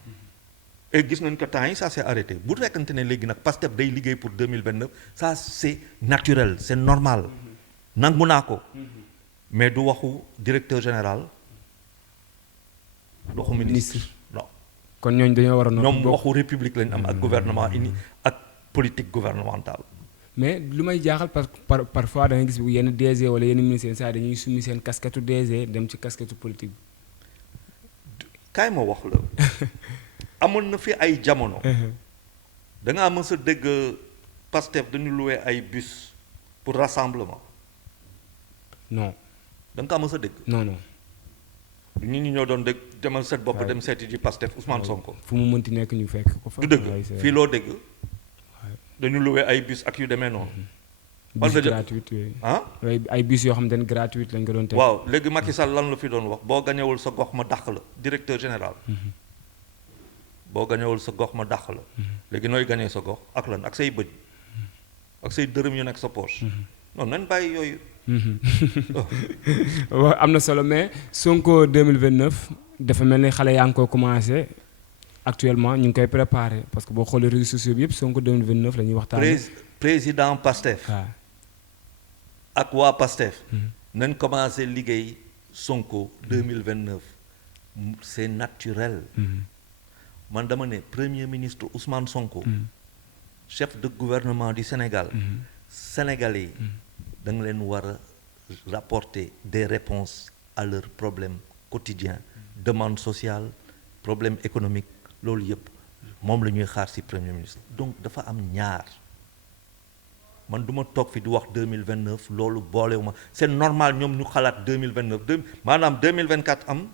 Et gis nañ que temps yi ça s'est arrêté bu fekkante ne léegi nag Pastef day liggéey pour 2029 ça c'est naturel c'est normal nangu naa ko mais du waxu directeur général du waxu ministre non. kon ñooñu dañoo war a ñoom waxu république lañ am ak gouvernement uni ak politique gouvernementale. mais lu may jaaxal parfois da nga gis yenn DG wala yenn ministère saa dañuy summi seen casquette DG dem ci casquette politique bi. kaay ma wax la amoon na fi ay jamono. da ngaa mës a dégg Pastef dañu loué ay bus pour rassemblement. non. da nga kaa mës a dégg. non non. nit ñi ñoo doon dégg demal seet bopp dem seeti ji Pastef Ousmane Sonko. fu mu mënti nekk ñu fekk ko fa. du dëgg fii loo dégg. dañu loué ay bus ak yu demee noonu. bus gratuite yooyu. ah ay bus yoo xam ne gratuite lañ ko doon teg. waaw léegi Macky Sall lan la fi doon wax boo gañewul sa gox ma dàq la directeur général. boo gañewul sa gox ma dàq la. léegi nooy gañee sa gox ak lan ak say bëj. ak say dërëm yu nekk sa poche. non nañ bàyyi yooyu. waaw am na solo mais Sonko 2029 dafa mel ni xale yaa ngi koy commencé actuellement ñu ngi koy préparé parce que boo xoolee réseaux sociaux bi yëpp Sonko 2029 la ñuy waxtaanee. président Pastef. waaw ak waa Pastef. nañ commencé liggéey Sonko 2029 c'est naturel. man dama ne premier ministre Ousmane Sonko. chef de gouvernement du Sénégal. Sénégalais yi. da nga leen war a rapporter des réponses à leurs problèmes quotidiens demande sociale problème économique loolu yëpp moom la ñuy xaar ci premier ministre donc dafa am ñaar man du ma toog fi di wax 2029 loolu boolewu ma c'est normal ñoom ñu xalaat 2029 maanaam 2024 am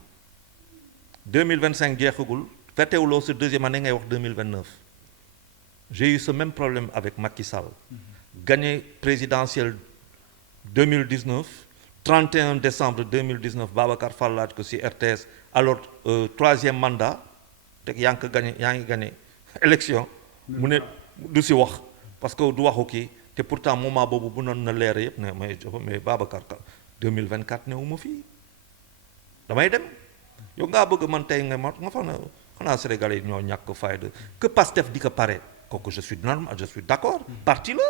2025 jeexagul fettewuloo sa deuxième année ngay wax 2029 j'ai eu ce même problème avec Macky Sall gagné présidentielle 2019 31 décembre 2019 Babacar Fall laaj ko ci RTS alors troisième mandat te yaa ngi gagné élection mu ne du ci wax parce que du waxu kii te pourtant moment boobu bu noon na leer yëpp ne mais Babacar ka 2024 ne wu ma fii damay dem yow ngaa bëgg man tey nga fa na xanaa Sénégalais yi ñoo ñàkk fayda que Pastef di ko pare kooku je suis d'accord parti la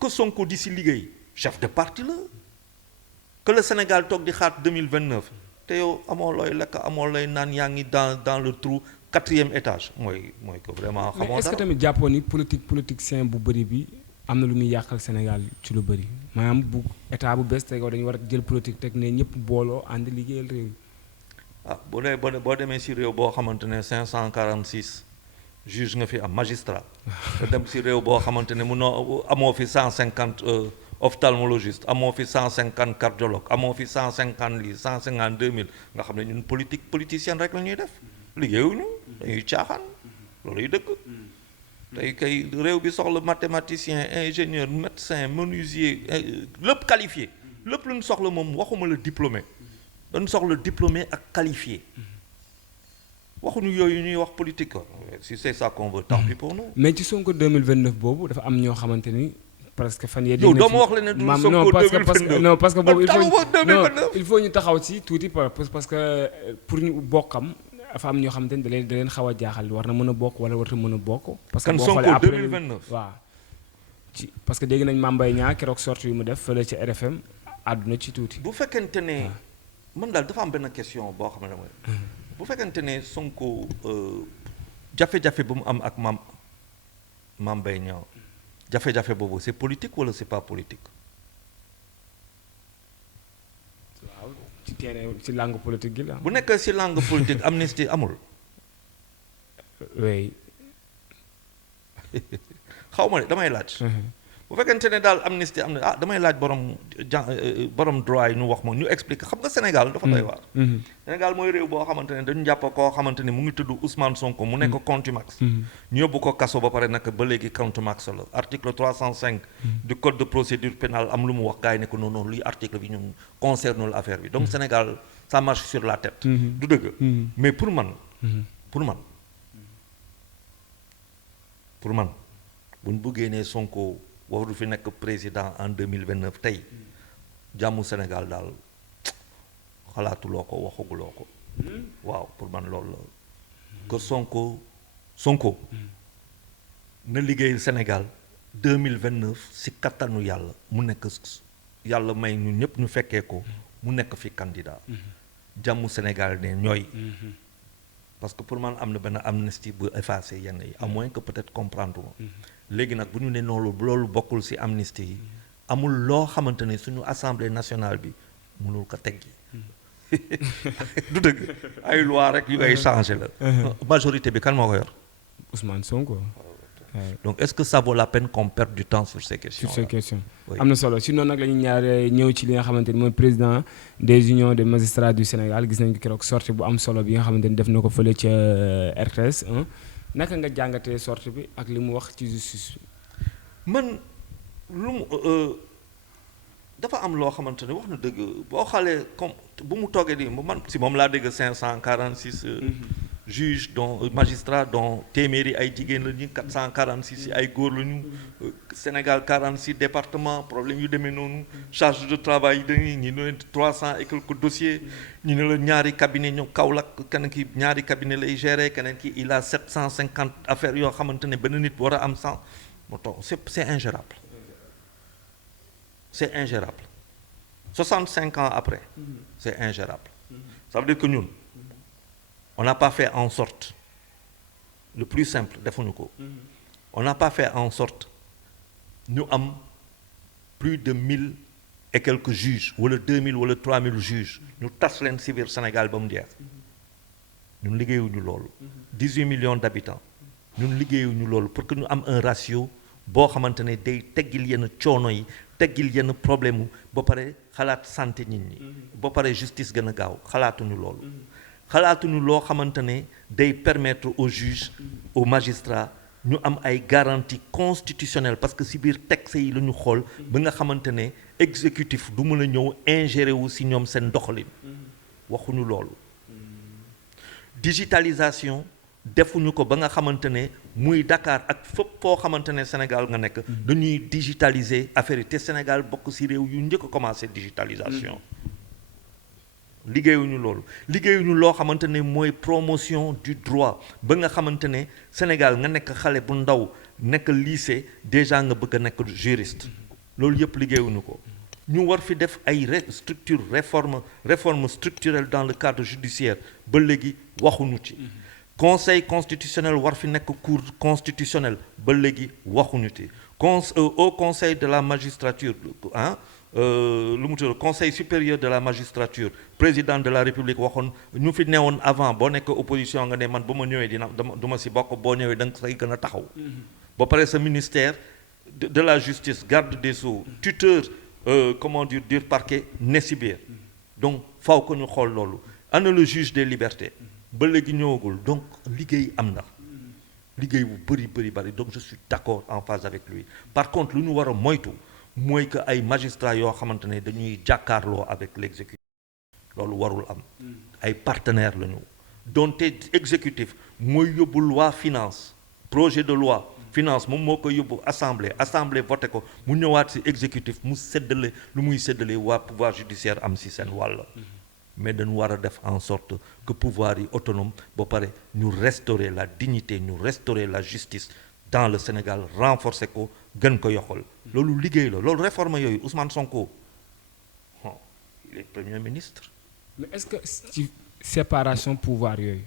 que Sonko di ci liggéey chef de parti la que le Sénégal toog di xaar 2029 te yow amoo looy lekk amoo looy naan yaa ngi dans le trou 4e étage mooy que vraiment. xamoo dara mais est-ce que tamit jàppoon ni politicien bu bëri bi am na lu muy yàqal Sénégal ci lu bëri maanaam bu état bu bees tegoo dañu war a jël politique teg ne ñëpp booloo ànd liggéeyal réew mi. ah boo demee ci réew boo xamante ne 546. juge nga fi am magistrat nga dem ci réew boo xamante ne munoo amoo fi 150 ophtalmologiste amoo fi 150 cardiologue amoo fi 150 lii 152 000 nga xam ne ñun politicienne rek la ñuy def liggéeyuñu dañuy caaxaan looluy dëgg tey kay réew bi soxla mathématicien ingénieur médecin menuisier lépp qualifié lépp lu ñu soxla moom waxuma la diplômé dañu soxla diplômé ak qualifié waxuñu yooyu ñuy wax politique quoi si c'est ça qu'on veut tant pis pour nous. mais ci Sonko 2029 boobu dafa am ñoo xamante ni presque fan yii. yow doo ma wax la ne du Sonko 2029 non parce que boobu il faut ñu taxaw ci tuuti parce que pour ñu bokkam dafa am ñoo xamante ni da leen xaw a jaaxal war na mën a bokk wala warta mën a bokk. parce que boo xoolee après 2029 waaw ci parce que dégg nañ Mame Mbaye Niang keroog sortie yu mu def fële ci RFM àdduna ci tuuti. bu fekkente ne man daal dafa am benn question boo xam ne mooy. bu fekkente ne Sonko jafe-jafe bu mu am ak Mame Mbaye Niang jafe-jafe boobu c'est politique wala c'est pas politique. waaw ci terrain ci langue politique gi la. bu nekk ci langue politique amnistie amul. oui. xaw ma ne damay laaj. bu fekkente ne daal amnistie am na damay laaj borom droit yi ñu wax ma ñu expliquer xam nga Sénégal dafa doy waar. Sénégal mooy réew boo xamante ne dañu jàpp koo xamante ne mu ngi tudd Ousmane Sonko mu nekk contumax. ñu yóbbu ko kaso ba pare nag ba léegi contumax la article 305. du code de procédure pénale am lu mu wax gars yi ne ko non luy article bi ñun concerne l'affaire bi donc Sénégal ça marche sur la tête. du dëgg. mais pour man bu ñu bëggee ne Sonko. waru fi nekk président en 2029 tey jàmmu Sénégal daal xalaatuloo ko waxaguloo ko waaw pour man loolu la que Sonko na liggéeyal Sénégal 2029 si kattanu yàlla mu nekk yàlla may ñu ñëpp ñu fekkee ko mu nekk fi candidat jàmmu Sénégal ne ñooy parce que pour man am na benn amnistie bu effacé yenn yi à moins que peut-être comprendre ma léegi nag bu ñu ne noonu loolu bokkul ci amnistie yi amul loo xamante ne suñu assemblée nationale bi mënul ko teggi du dëgg ay loi rek yu ngay changé la majorité bi kan moo ko yor Ousmane Sonko. donc est-ce que ça vaut la peine qu'on perde du temps sur ces questions oui. Am na solo sinon nag la ñu ñaare ñëw ci li nga xamante ni mooy président des unions des magistrats du Sénégal gis nañ ko keroog sortie bu am solo bi nga xamante ni def na ko fële ca RTS naka nga jàngatee sortie bi ak li mu wax ci justice bi. man lu mu dafa am loo xamante ne wax na dëgg boo xoolee comme bu mu toogee di man si moom laa dégg 546 juges dont magistrats dont téeméeri ay jigéen la ñu 446 yi ay góor la ñu Sénégal 46 départements problème yu demee noonu charge de travail yi dañuy ñi ne 300 et quelques dossiers ñu ne la ñaari cabinet ñoom Kaolack keneen ki ñaari cabinet lay gérer keneen ki il a 750 affaires yoo xamante ne benn nit war a am 100 moo tax c'est ingérable c'est ingérable 65 ans après c'est ingérable ça veut dire que ñun on n'a pas fait en sorte le plus simple defuñu ko on n'a pas fait en sorte ñu am plus de 1000 et quelques juges wala 2000 wala 3000 juges ñu tas leen ci biir Sénégal ba mu jeex ñun liggéeyuñu loolu 18 millions d'habitants ñun liggéeyuñu loolu pour que ñu am un ratio boo xamante ne day teggil yenn coono yi teggil yenn problème mu ba pare xalaat santé nit ñi ba pare justice gën a gaaw xalaatuñu loolu xalaatuñu loo xamante ne day permettre aux juges aux magistrats ñu am ay garanties constitutionnelles parce que ci biir texte yi la ñu xool ba nga xamante ne exécutif du mën a ñëw ingérer wu ci ñoom seen doxalin waxuñu loolu digitalisation defuñu ko ba nga xamante ne muy Dakar ak fépp foo xamante ne Sénégal nga nekk dañuy digitaliser affaire yi te Sénégal bokk ci réew yu njëkk a commencé digitalisation liggéeyuñu loolu liggéeyuñu loo xamante ne mooy promotion du droit ba nga xamante ne Sénégal nga nekk xale bu ndaw nekk lycée déjà nga bëgg a nekk juriste loolu yëpp liggéeyuñu ko ñu war fi def ay réforme structurelle dans le cadre judiciaire ba léegi waxuñu ci conseil constitutionnel war fi nekk cour constitutionnelle ba léegi waxuñu ci au conseil de la magistrature lu mu tudd conseil supérieur de la magistrature président de la république waxoon ñu fi newoon avant boo nekk opposition nga ne man ba ma ñëwee du ma si bokk boo ñëwee da nga say gën a taxaw ba pare sa ministère de la justice garde des sceaux tuteur comment dire parquet ne si biir donc faw ko ñu xool loolu ana le juge des libertés ba léegi ñëwagul donc liggéey am na liggéey bu bëri donc je suis d'accord en phase avec lui par contre lu ñu war a moytu mooy que ay magistrats yoo xamante ne dañuy jàkkaarloo avec l'exécutif loolu warul am ay partenaires la ñu donte exécutif mooy yóbbu loi finance projet de loi finance moom moo koy yóbbu assemblée voté ko mu ñëwaat ci exécutif mu séddale lu muy séddale waa pouvoir judiciaire am ci seen wàll mais dañu war a def en sorte que pouvoir yi autonome ba pare ñu restaurer la dignité ñu restaurer la justice dans le Sénégal renforcer ko gën ko yoxal loolu liggéey la loolu réforme yooyu Ousmane Sonko il est premier ministre. mais est-ce que ci séparation pouvoir yooyu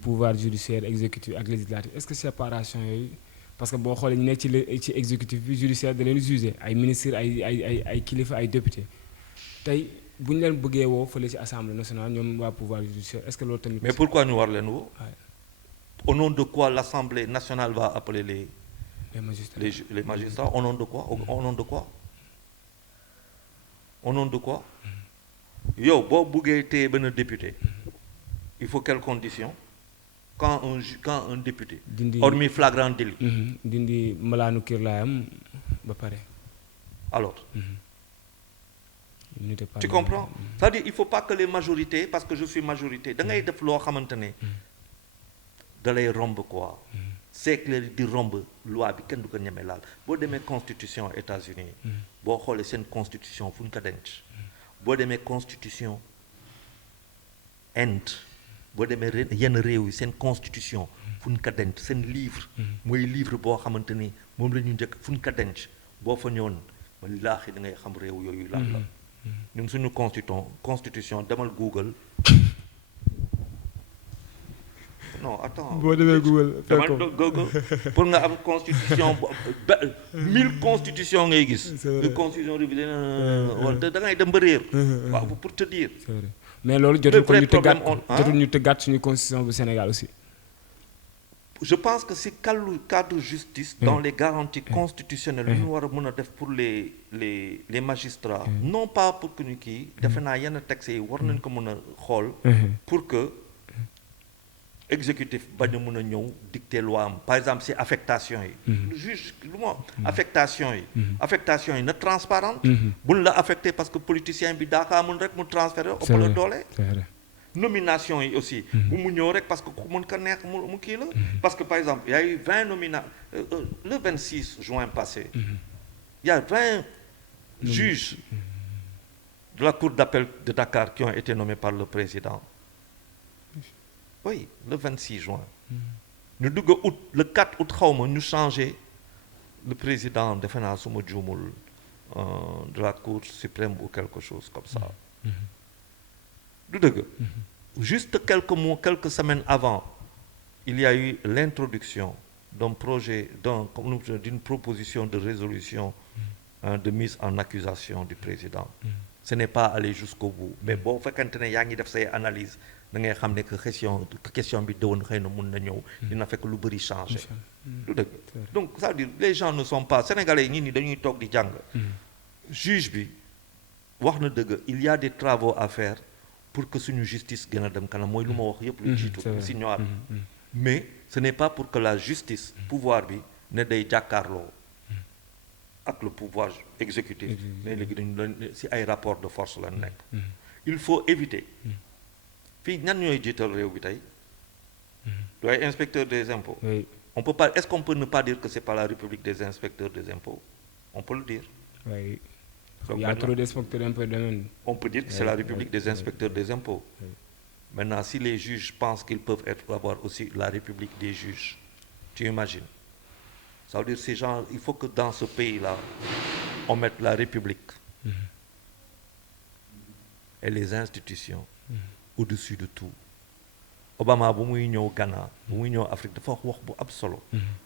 pouvoir judiciaire exécutif ak législatif est-ce que séparation yooyu parce que boo xoolee ñu nekk ci exécutif bi judiciaire da leen juger ay ministres ay kilifa ay député tey bu ñu leen bëggee woo fële ci assemblée nationale ñoom waa pouvoir judiciaire est-ce que loolu tamit. mais pourquoi ñu war leen woo. au nom de quoi l'Assemblée nationale va appeler les magistrats au nom de quoi au nom de quoi yow boo buggee téye benn député il faut quelles conditions quand un député hormis flagrant délit dindi malaanu kirlaayam ba pare alors tu comprends c'est-à-dire il faut pas que les majorités parce que je suis majorité da ngay def loo xamante ne da lay romb quoi siècle di romb loi bi kenn du ko ñeme laal boo demee constitution États-Unis boo xoolee seen constitution fu ñu ko denc boo demee constitution Inde boo demee yenn réew yi seen constitution fu ñu ko denc seen livre mooy livre boo xamante ni moom la ñu njëkk fu ñu ko denc boo fa ñëwoon wallaahi da ngay xam réew yooyu lan la ñun suñu constitution demal Google non attends boo demee Google demal Google pour nga am constitution 1000 constitution ngay gis constitution révisée wala da ngay dem ba réer waaw pour te dire c'est vrai mais loolu jotul ñu tëggaat suñu constitution bu Sénégal aussi. Je pense que c'est cadre justice dans les garanties constitutionnelles lu ñu war a mën a def pour les magistrats non pas pour que ñu kii defe naa yenn textes yi war nañ ko mën a xool pour que exécutif bañ a mën a ñëw dicter loi am par exemple si affectation yi le juge lu ma affectation yi na transparente buñ la affecté parce que politicien bi daakaa mun rek mu transféré ëpp la doole nomination yi aussi bu mu ñëw rek parce que ku mën ko neex mu kii la parce que par exemple il y a eu 20 le 26 juin passé il y a 20 juges de la cour d'appel de Dakar qui ont été nommés par le président oui le 26 juin ñu dugg août le 4 août xawma ñu changé le président defe naa suma juumul de la cour suprême ou quelque chose comme ça du dëgg juste quelques semaines avant il y a eu l'introduction d'un projet d'une proposition de résolution de mise en accusation du président ce n'est pas allé jusqu'au bout mais boo fekkante ne yaa ngi def say analyse da ngay xam ne que question bi déwoon xëy na mun na ñëw dina fekk lu bëri changé du dëgg donc ça veut dire les gens ne sont pas sénégalais ñi ni dañuy toog di jàng juge bi wax na dëgg il y a des travaux à faire pour que suñu justice gën a dem kanam mooy lu ma wax yëpp lu jiitu si ñëwaat mais ce n'est pas pour que la justice pouvoir bi ne day jàkkaarloo ak le pouvoir exécutif mais léegi dañu si ay rapport de force la nekk il faut éviter fii ñan ñooy jiital réew bi tey du ay inspecteur des impôts on peut pas est-ce qu'on peut ne pas dire que c'est pas la République des inspecteurs des impôts on peut le dire oui. Il y a trop d'inspecteurs d'impôts domaine. On peut dire que c'est la République des inspecteurs des impôts. Maintenant, si les juges pensent qu'ils peuvent avoir aussi la République des juges, tu imagines? Ça veut dire ces gens, il faut que dans ce pays-là, on mette la République et les institutions au-dessus de tout. Obama bu muy ñëw Ghana bu muy ñëw Afrique dafa wax bu am solo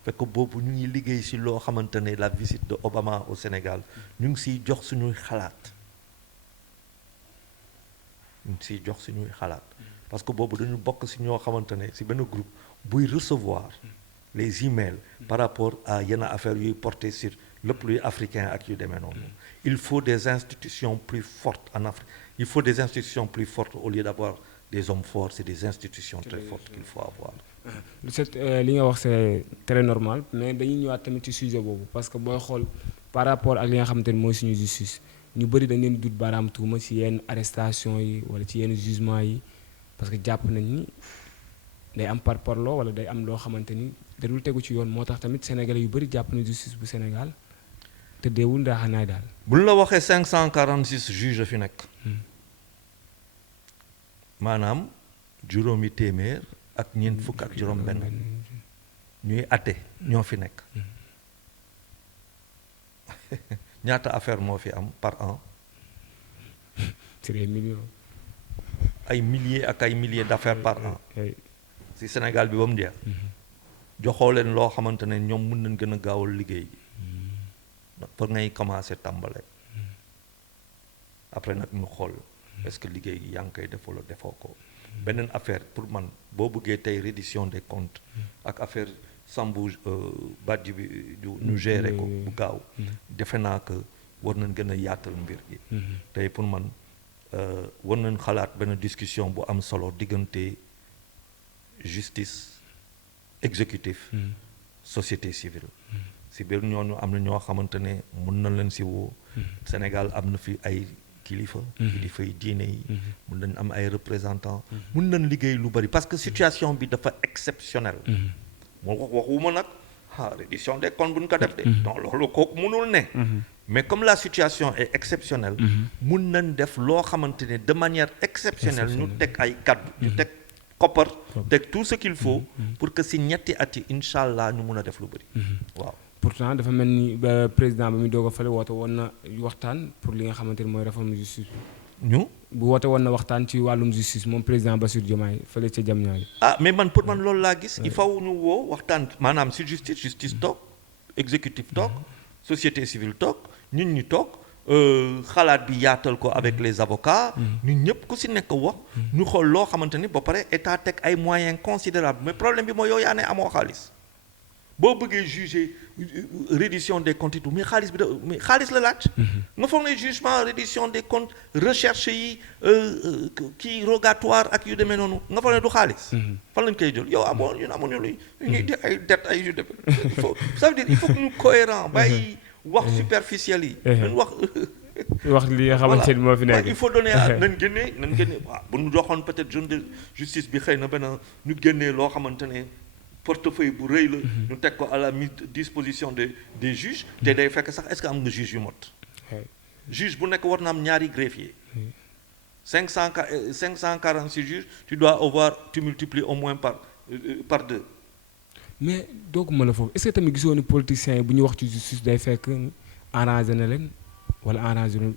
fekk boobu ñu ngi liggéey ci loo xamante ne la visite de Obama au Sénégal ñu ngi ciy jox suñuy xalaat parce que boobu dañu bokk ci ñoo xamante ne ci benn groupe buy recevoir les emails par rapport à yenn affaires yuy porter sur lépp luy africain ak yu demee noonu il faut des institutions plus fortes en Afrique il faut des institutions plus fortes au lieu d'avoir des hommes forts, c'est des institutions très fortes qu'il faut avoir. li nga wax c'est très normal mais dañuy ñëwaat tamit ci sujet boobu parce que booy xool par rapport ak li nga xamante ni mooy suñu justice ñu bëri dañ leen dut baaraam tuuma ci yenn arrestation yi wala ci yenn jugement yi parce que jàpp nañ ni day am par parloo wala day am loo xamante ni da dul tegu ci yoon moo tax tamit sénégalais yu bëri jàpp na justice bu Sénégal te deewul ndaaxanaay daal. bu la waxee 546 juges fi nekk. maanaam juróomi téeméer ak ñeent fukk ak juróom benn ñuy atte ñoo fi nekk ñaata affaire moo fi am par an c'est des millions ay milliers ak ay milliers d'affaires par an ci Sénégal bi ba mu jeex joxoo leen loo xamante ne ñoom mën nañ gën a gaawal liggéey pour ngay commencer tàmbale après nag ñu xool est-ce que liggéey gi yaa ngi koy def wala defoo ko beneen affaire pour man boo bëggee tey reddition des comptes ak affaire Sambou Badji bi ñu gérer ko bu gaaw defe naa que war nañ gën a yaatal mbir gi tey pour man war nañ xalaat benn discussion bu am solo diggante justice exécutif société civile si biir ñooñu am na ñoo xamante ne mën na leen si woo Sénégal am na fi ay kilifa yi diine yi mun nañ am ay représentants mun nañ liggéey lu bari parce que situation bi dafa exceptionnelle moo waxuma nag reddition des comptes bu ñu ko def de. donc loolu kooku mënul ne. mais comme la situation est exceptionnelle. mun nañ def loo xamante ne de manière exceptionnelle ñu teg ay kaddu. ñu teg koppar teg tout ce qu'il faut. pour que si ñetti at yi incha allah ñu mun a def lu bëri. waaw. pourtant dafa mel ni président ba muy doog a fale woote woon na waxtaan pour li nga xamante ni mooy réforme justice. ñu. bu woote woon na waxtaan ci wàllum justice moom président Bassirou Diomaye fële ca Diamniadio. mais man pour man loolu laa gis. il faut ñu woo waxtaan maanaam si justice toog exécutif toog société civile toog ñun ñi toog xalaat bi yaatal ko avec les avocats. ñun ñëpp ku si nekk wax. ñu xool loo xamante ni ba pare état teg ay moyens considérables mais problème bi mooy yow yaa ne amoo xaalis boo bëggee juger reddition des comptes mais xaalis bi mais xaalis la laaj. nga foog ne jugement reddition des comptes recherche yi kii rogatoire ak yu demee noonu nga foog ne du xaalis. fan lañ koy jël yow ñun amuñu luy ñuy def ay dettes ay yu demee il faut ça veut dire il faut que ñu cohérent bàyyi wax superficiel yi. nañ wax li nga xamante ni moo fi nekk. il faut donner nañ génnee waaw bu ñu joxoon peut-être jeune de justice bi xëy na benn ñu génnee loo xamante ne. portefeuille bu rëy la. ñu teg ko à la disposition des juges. te day fekk sax est-ce que am nga juge yu mot. juge bu nekk war na am ñaari greffier. 546 juges tu multiplies au moins par 2. mais dooguma la foofu est-ce que tamit gisoo ni politiciens yi bu ñu wax ci justice day fekk arrangé na leen wala arrangé na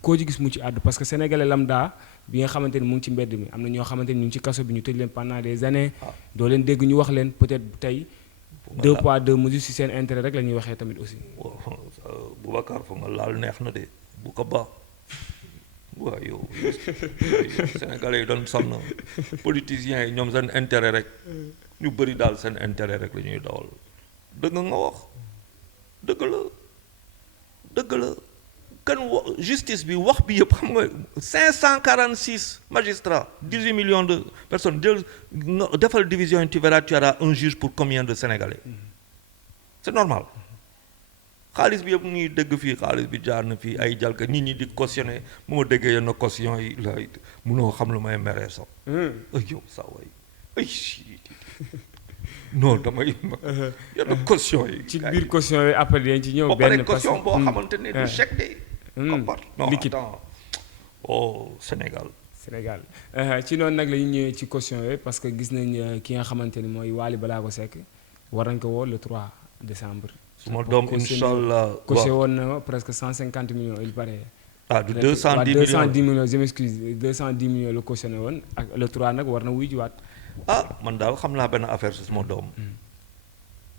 koo ci gis mu ci àddu parce que sénégalais lambda bi nga xamante ni mu ngi ci mbedd mi am na ñoo xamante ni ñu ngi ci kaso bi ñu tëj leen pendant des années. doo leen dégg ñu wax leen peut-être tey. 2 poids 2 mesures si seen intérêt rek la ñuy waxee tamit aussi. Boubacar foog nga laal neex na de bu ko baax waaw yow sénégalais yi doon sonn politiciens yi ñoom seen intérêt rek ñu bëri daal seen intérêt rek la ñuy dawal dëgg nga wax dëgg la. kan justice bi wax bi yëpp xam nga 546 magistrats 18 millions de personnes defal division tu verras tu auras un juge pour combien de Sénégalais c'est normal xaalis bi yëpp ñuy dégg fii xaalis bi jaar na fii ay jalka nit ñi di cautionner mu ma déggee yenn caution yi la mënoo xam lu may meree sax ay yow sa way ay non damay yenn caution yi ci biir caution yi après dañ ci ñëw benn caution boo xamante ne du chèque de non attends Sénégal ci noonu nag la ñu ñëwee ci caution yooyu parce que gis nañ ki nga xamante ni mooy Wally Ballago Seck war nañ ko woo le 3 décembre. suma doom incha allah caution woon na presque 150 millions il paraît. du 210 millions 210 millions je m'excuse 210 millions la cautionné woon ak le 3 nag war na wuy jiwaat. man daal xam naa benn affaire su suma doom.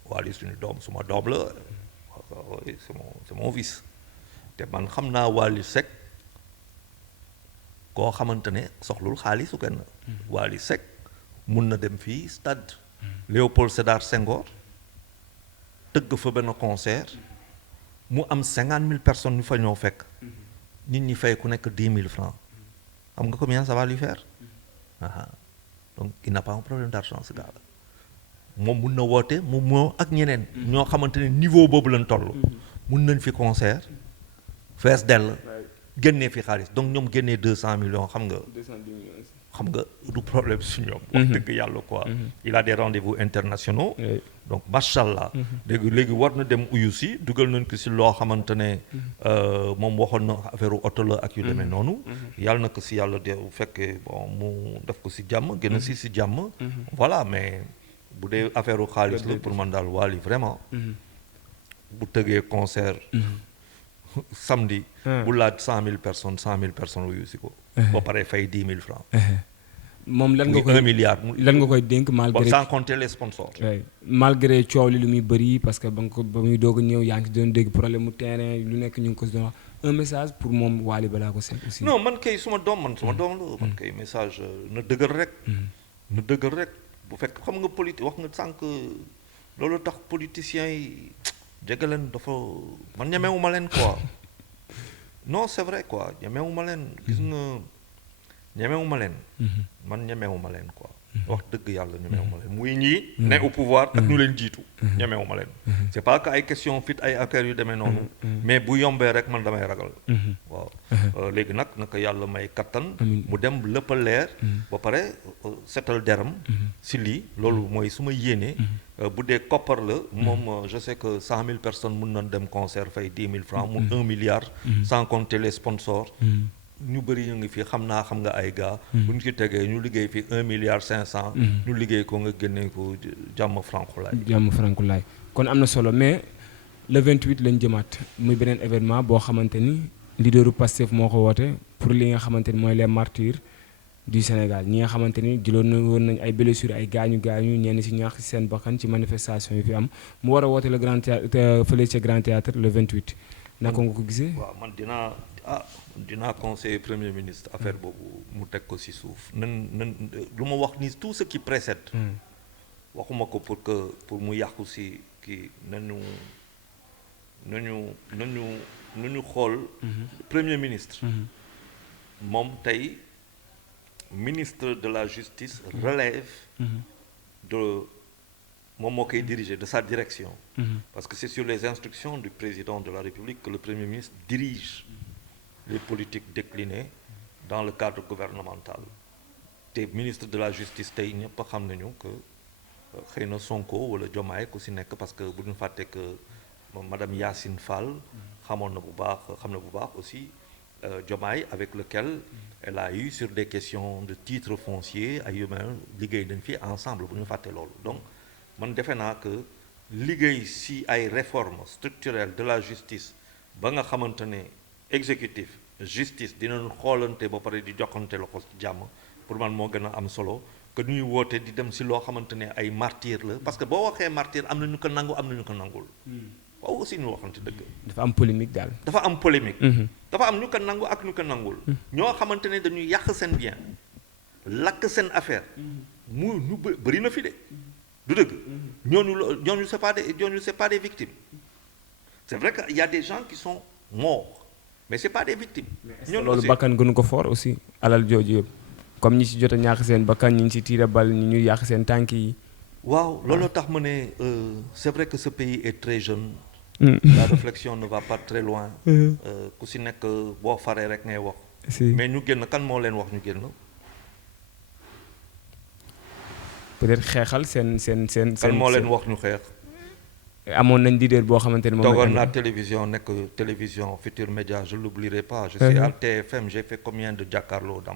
Wally suñu doom suma doom la c'est mon fils. te man xam naa Wally Seck koo xamante ne soxlul xaalisu kenn. Wally Seck mun na dem fii stade Léopold Sédar Senghor tëgg fa benn concert mu am 50 000 personnes ñu fa ñëw fekk nit ñi fay ku nekk 10 000 francs xam nga combien ça va lui faire donc il n'a pas un problème d'argent ce gars-là moom mun na woote mu moo ak ñeneen ñoo xamante ne niveau boobu lañ toll mun nañ fi concert fees dell génnee fi xaalis donc ñoom génnee 200 millions xam nga du problème si ñoom wax dëgg yàlla quoi il a des rendez-vous internationaux donc machallah léegi war na dem uyu si dugal nañ ko si loo xamante ne moom waxoon na affaire oto la ak yu demee noonu yàlla na ko si yàlla de bu fekkee bon mu def ko si jàmm gën a si jàmm voilà mais bu dee affaire u xaalis la pour man daal Wally vraiment bu tëgee concert samedi bu laaj 100 000 personnes wuyu si ko ba pare fay 10 000 francs moom lan nga koy 1 milliard lan nga koy dénk malgré sans compter les sponsors malgré coow li lu muy bëri parce que ba muy doog a ñëw yaa ngi doon dégg problème mu terrain lu nekk ñu ngi ko doon wax un message pour moom Wally Ballago Seck aussi non man kay suma doom la man kay message na dëgër rek bu fekk xam nga politique wax nga sànq loolu tax politiciens yi jege leen dafa man ñemewuma leen quoi non c'est vrai quoi ñemewuma leen gis nga ñemewuma leen man ñemewuma leen quoi wax dëgg yàlla ñemewuma leen muy ñii ne au pouvoir ak ñu leen jiitu ñemewuma leen c'est pas que ay question fit ay affaires yu demee noonu mais bu yombee rek man damay ragal waaw léegi nag naka yàlla may kattan mu dem lépp a leer ba pare setal deram si lii loolu mooy su ma yéenee bu dee koppar la moom je sais que 100 000 personnes mun nañ dem concert fay 10 000 francs mu 1 milliard sans compter les sponsors ñu bëri ñu ngi fi xam nga ay gars bu ñu ci tegee ñu liggéey fi 1 milliard 500 ñu liggéey ko nga génnee ko jàmm frankulaay kon am na solo mais le 28 lañ jëmaat muy beneen événement boo xamante ni leaderu Pastef moo ko woote pour li nga xamante ni mooy les martyrs du Sénégal ñi nga xamante ni jëloon woon nañ ay blessures ay gaañu ñenn si ñàkk si seen bakkan ci manifestation yi fi am mu war a woote le grand théâtre fële ca grand théâtre le 28 naka nga ko gisee. waaw man dinaa conseiller premier ministre affaire boobu mu teg ko si suuf nan lu ma wax ni tout ce qui précède waxuma ko pour mu yàqu si kii nañu xool premier ministre moom tey ministre de la justice relève de moom moo koy diriger de sa direction parce que c'est sur les instructions du président de la République que le premier ministre dirige les politiques déclinées dans le cadre gouvernemental te ministre de la justice tey ñëpp xam nañu que xëy na Sonko wala Diomaye ku si nekk parce que bu ñu fàtte que madame Yacine Fall xam na bu baax aussi Diomaye avec lequel elle a eu sur des questions de titres fonciers ay humains liggéey nañ fi ensemble bu ñu fàtte loolu donc man defe naa que liggéey si ay réformes structurelles de la justice ba nga xamante ne exécutif justice dinañ xoolante ba pare di joxante loxo ci jàmm pour man moo gën a am solo que ñuy woote di dem si loo xamante ne ay martyr la parce que boo waxee martyr am na ñu ko nangu am na ñu ko nangul waaw aussi ñu waxante dëgg. dafa am polémique daal. dafa am polémique. dafa am ñu ko nangu ak ñu ko nangul. ñoo xamante ne dañuy yàq seen bien lakk seen affaire ñu bëri na fi de du dëgg. ñooñu c'est pas des victimes c'est vrai que y a des gens qui sont morts mais c'est pas des victimes. ñooñu loolu bakkan gënu ko fort aussi alal jooju yëpp comme ñi ci jot a ñàkk seen bakkan ñi ci tiire bal ñi ñu yàq seen tànk yi. waaw loolu tax ma ne c'est vrai que ce pays est très jeune. La réflexion ne va pas très loin. ku si nekk boo faree rek ngay wax. mais ñu génn kan moo leen wax ñu génn. peut-être xeexal seen. kan moo leen wax ñu xeex. amoon nañ leader boo xamante ne moom. toogoon naa télévision nekk télévision Futur Média je l'oublierai pas. je suis à TFM j'ai fait combien de jàkkaarloo dans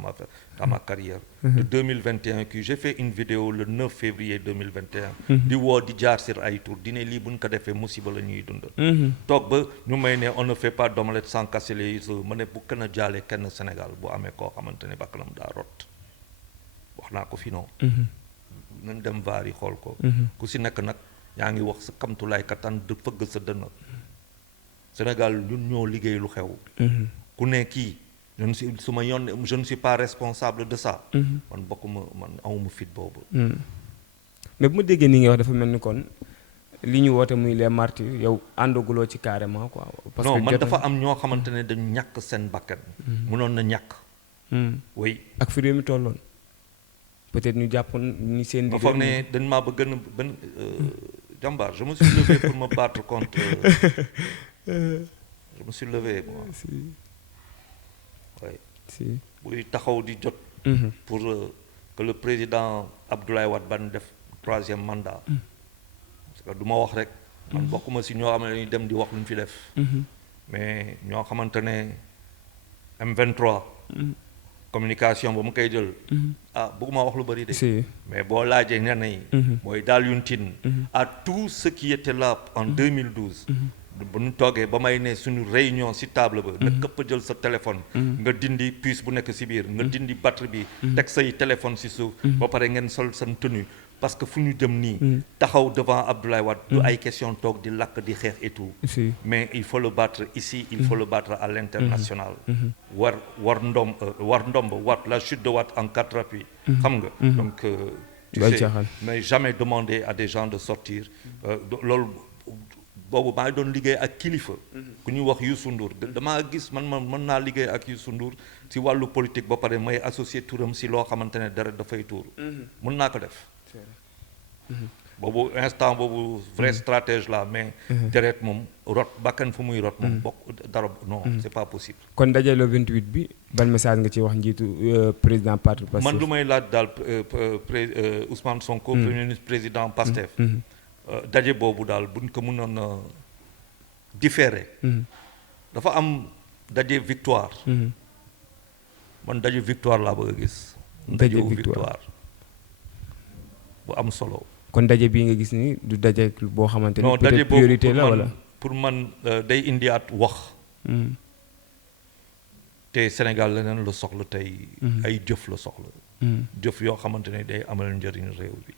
ma carrière. de 2021 kii j'ai fait une vidéo le 9 février 2021. di woo di jaar sur ay tour di ne lii buñ ko defee musiba la ñuy dund. toog ba ñu may ne on ne fait pas d'omelette sans casser les œufs ma ne bu kenn jaale kenn Sénégal bu amee koo xamante ne bakkanam daa rot wax naa ko fi non. nañ dem vaar yi xool ko. ku si nekk nag. yaa ngi wax sa kamtulaay kattan de fëgg sa dënn Sénégal ñun ñoo liggéey lu xew ku ne kii su ma yoon je ne suis pas responsable de ça man bokkuma man amuma fit boobu mais bu ma déggee ni nga wax dafa mel ni kon li ñu woote muy les martyrs yow àndaguloo ci carrément quoi parce que non man dafa am ñoo xamante ne dañu ñàkk seen bakkan mënoon na ñàkk oui ak fi réew mi tolloon peut-être ñu jàppoon ni seen ma foog ne dañ maa ba gën a jàmbaar je me suis levé pour me battre contre je me suis levé moi oui buy taxaw di jot pour que le président Abdoulaye Wade ban def 3e mandat parce que du ma wax rek man bokkuma si ñoo xam ne dañuy dem di wax lu ñu fi def mais ñoo xamante ne M23 communication ba mu koy jël bëgguma wax lu bari de mais boo laajee ñenn yi mooy daal yuntin à tout ce qui était là en 2012 bu ñu toogee ba may ne suñu réunion ci table ba nga këpp jël sa téléphone nga dindi puce bu nekk ci biir nga dindi batterie bi teg say téléphone ci suuf ba pare ngeen sol seen tenue parce que fu ñu jëm nii taxaw devant Abdoulaye Wade du ay question toog di lakk di xeex et tout mais il faut le battre ici il faut le battre à l'international war ndomb Wade la chute de Wade en 4 appuis xam nga donc tu sais mais jamais demander à des gens de sortir loolu boobu maa ngi doon liggéey ak kilifa ku ñuy wax Youssou Ndour damaa gis man mën naa liggéey ak Youssou Ndour ci wàllu politique ba pare may associé turam ci loo xamante ne dara dafay tuur mën naa ko def boobu instant boobu vrai stratège là mais deret moom rot bakkan fu muy rot moom bokk dara non c'est pas possible kon daje le 28 bi ban message nga ci wax njiitu président Pastef man lu may laaj daal Ousmane Sonko premier ministre président Pastef daje boobu daal buñ ko mënoon a différer. dafa am daje victoire. man daje victoire laa bëgg a gis. daje victoire bu am solo. kon daje bii nga gis ni du daje boo xamante ni non daje peut-être priorité la boobu wala. pour man day indiwaat wax. te Sénégal leneen la soxla tey. ay jëf la soxla. jëf yoo xamante ne day amal njëriñ réew bi.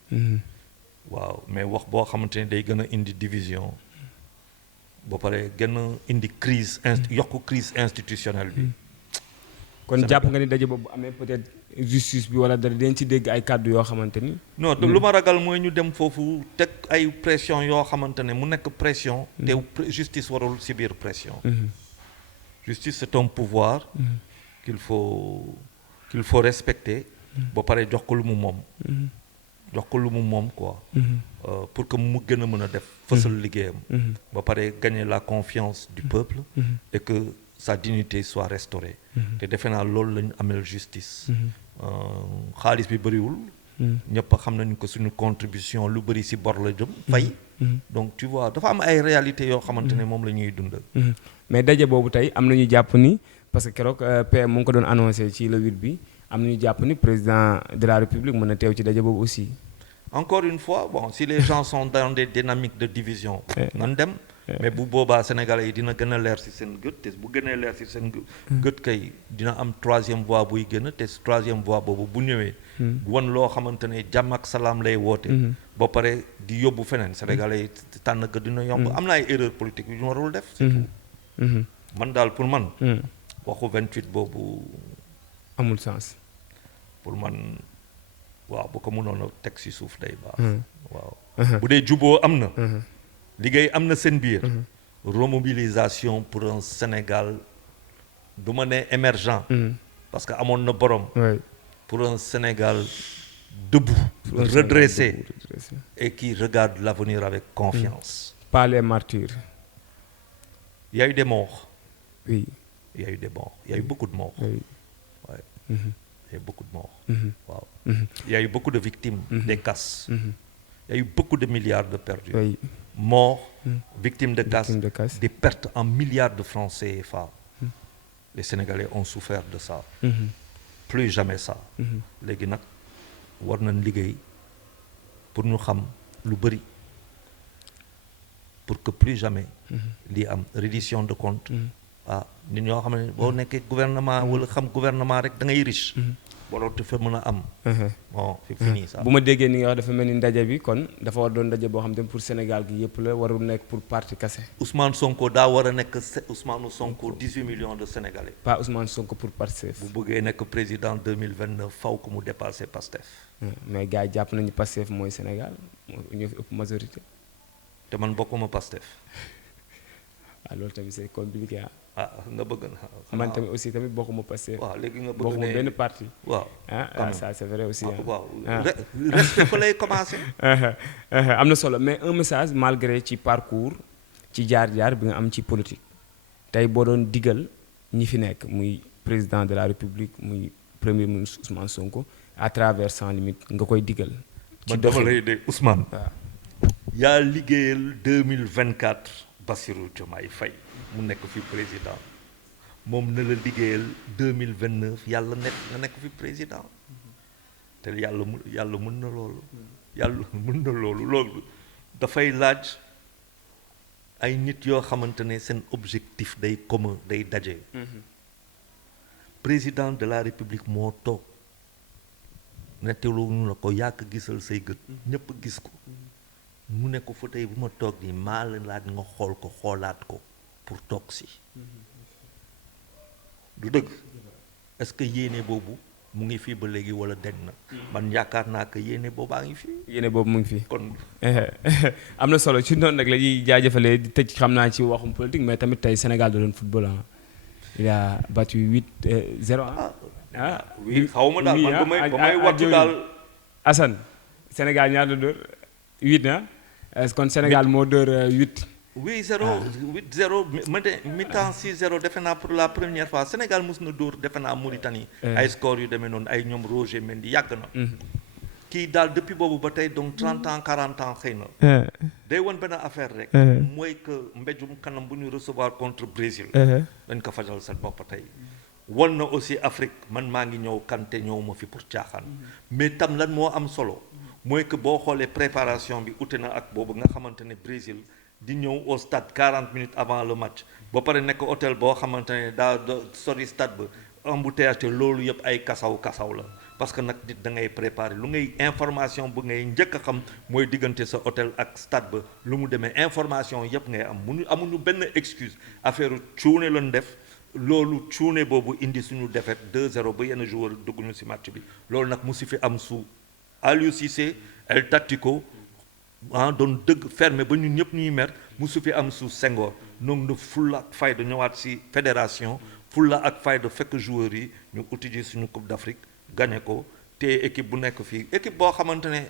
waaw mais wax boo xamante ne day gën a indi division. ba pare gën a indi crise yokk crise institutionnelle bi. kon jàpp nga ni daje boobu amee peut-être justice bi wala dara dañ ci dégg ay kàddu yoo xamante ni. non lu ma ragal mooy ñu dem foofu teg ay pression yoo xamante ne mu nekk pression. te justice warul subir pression. justice c'est un pouvoir. qu'il faut respecter. ba pare jox ko lu mu moom. jox ko lu mu moom quoi. pour que mu gën a mën a def fësal liggéeyam. ba pare gagner la confiance du peuple. et que sa dignité soit restaurée. te defe naa loolu lañu amel justice. xaalis bi bëriwul. ñëpp xam nañu ko suñu contribution lu bëri ci bor la jëm fay. donc tu vois dafa am ay réalités yoo xamante ne moom la ñuy dund. mais daje boobu tey am nañu jàpp ni parce que keroog PM mu ngi ko doon annoncé ci le 8 bi am nañu jàpp ni président de la République mën na teew ci daje boobu aussi. encore une fois bon si les gens sont dans des dynamiques de division. nan dem. mais bu boobaa Sénégalais yi dina gën a leer ci seen gët te bu gënee leer ci seen gët kay dina am troisième voie buy gën a te troisième voie boobu bu ñëwee. wan loo xamante ne jàmm ak salaam lay woote. ba pare di yóbbu feneen Sénégalais yi tànn ko dina yomb. am na ay erreurs politiques yu ñu warul def. surtout man daal pour man. waxu 28 boobu. amul sens. pour man waaw bu ko mënoon a teg ci suuf day baax. waaw bu dee juboo am na. liggéey am na seen biir. remobilisation pour un Sénégal du ma ne émergent. parce que amoon na borom. pour un Sénégal debout, redressé et qui regarde l'avenir avec confiance. Pas les martyrs. Il y a eu des morts. Oui. Il y a eu des morts. Il y a eu beaucoup de morts. Oui. Ouais. Il y a eu beaucoup de morts. Wow. Il y a eu beaucoup de victimes des casses. Il y a eu beaucoup de milliards de perdus. Oui. Morts, victimes de casse, des pertes en milliards de francs CFA. Les Sénégalais ont souffert de ça. Plus jamais ça. Léegi nag war nañ liggéey pour ñu xam lu bëri pour que plus jamais lii am reddition de compte. nit ñoo xam ne boo nekkee gouvernement wala xam gouvernement rek da ngay riche. warootu fa mën a am. bon c'est fini ça. bu ma déggee ni nga wax dafa mel ni ndaje bi kon dafa war doon ndaje boo xam ne pour Sénégal gi yëpp la warul nekk pour parti kase. Ousmane Sonko daa war a nekk Ousmane Sonko 18 millions de Sénégalais. pas Ousmane Sonko pour Pastef. bu bëggee nekk président 2029 faw ko mu dépasser Pastef. mais gars yi jàpp nañu Pastef mooy Sénégal ñoo fi ëpp majorité. te man bokkuma Pastef. waaw loolu tamit c'est compliqué nga bëgg na. man tamit aussi tamit bokkuma Pastef. waaw léegi nga bëgg ne bokkuma benn parti. waaw ça c'est vrai aussi. waaw respect fa lay commencer. am na solo mais un message malgré ci parcours ci jaar-jaar bi nga am ci politique tey boo doon digal ñi fi nekk muy président de la République muy premier ministre Ousmane Sonko à travers Sans Limites nga koy digal. ci dama lay de Ousmane. yaa liggéeyal 2024 Bassirou Diomaye Faye mu nekk fi président moom na la liggéeyal 2029 yàlla nga nekk fi président te yàlla mën na loolu. yàlla mën na loolu dafay laaj ay nit yoo xamante ne seen objectif day commun day daje. président de la République moo toog nettelu ñu la ko yàgg gisal say gët ñépp gis ko mu ne ko fa tey bu ma toog nii maa la laaj nga xool ko xoolaat ko pour toog si du dëgg est-ce que yéene boobu mu ngi fii ba léegi wala deñ na man yaakaar naa que yéene boobaa ngi fii. yéene boobu mu ngi fii kon am na solo ci noonu nag la ñuy jaajëfalee di tëj xam naa ci waxum politique mais tamit tey Sénégal da doon football il a battu 8-0 oui xaw ma daal man ba may wattu daal. Assane Sénégal ñaar la dóor 8 kon Sénégal moo dóor 8. oui 8-0 mi-temps 6-0 defe naa pour la première fois Sénégal mos na dóor defe naa Mauritanie. ay score yu demee noonu ay ñoom Roger Mendy yàgg na. kii daal depuis boobu ba tey donc 30 ans 40 ans xëy na day woon benn affaire rek mooy que mbéjum kanam bu ñu recevoir contre Brésil dañ ko fajal seen bopp tey won na aussi Afrique man maa ngi ñëw kante ñëw ma fi pour caaxaan mais tam lan moo am solo mooy que boo xoolee préparation bi ute na ak boobu nga xamante ne Brésil di ñëw au stade 40 minutes avant le match ba pare nekk hôtel boo xamante ne daa sori stade ba embouteillage loolu yëpp ay kasaw la parce que nag nit da ngay préparer lu ngay information bu ngay njëkk a xam mooy diggante sa hôtel ak stade ba lu mu demee information yëpp ngay am amuñu benn excuse affaire cuune lañ def loolu cuune boobu indi suñu défaite 2-0 ba yenn joueur dugguñu ci match bi loolu nag mu si fi am su Aliou Cissé El Tactico doon dëgg fermé ba ñun ñëpp ñuy mer mu su fi am su Senghor noonu na fulla ak fayda ñëwaat ci fédération fulla ak fayda fekk joueurs yi ñu utiliser suñu Coupe d'Afrique gagné ko te équipe bu nekk fii équipe boo xamante ne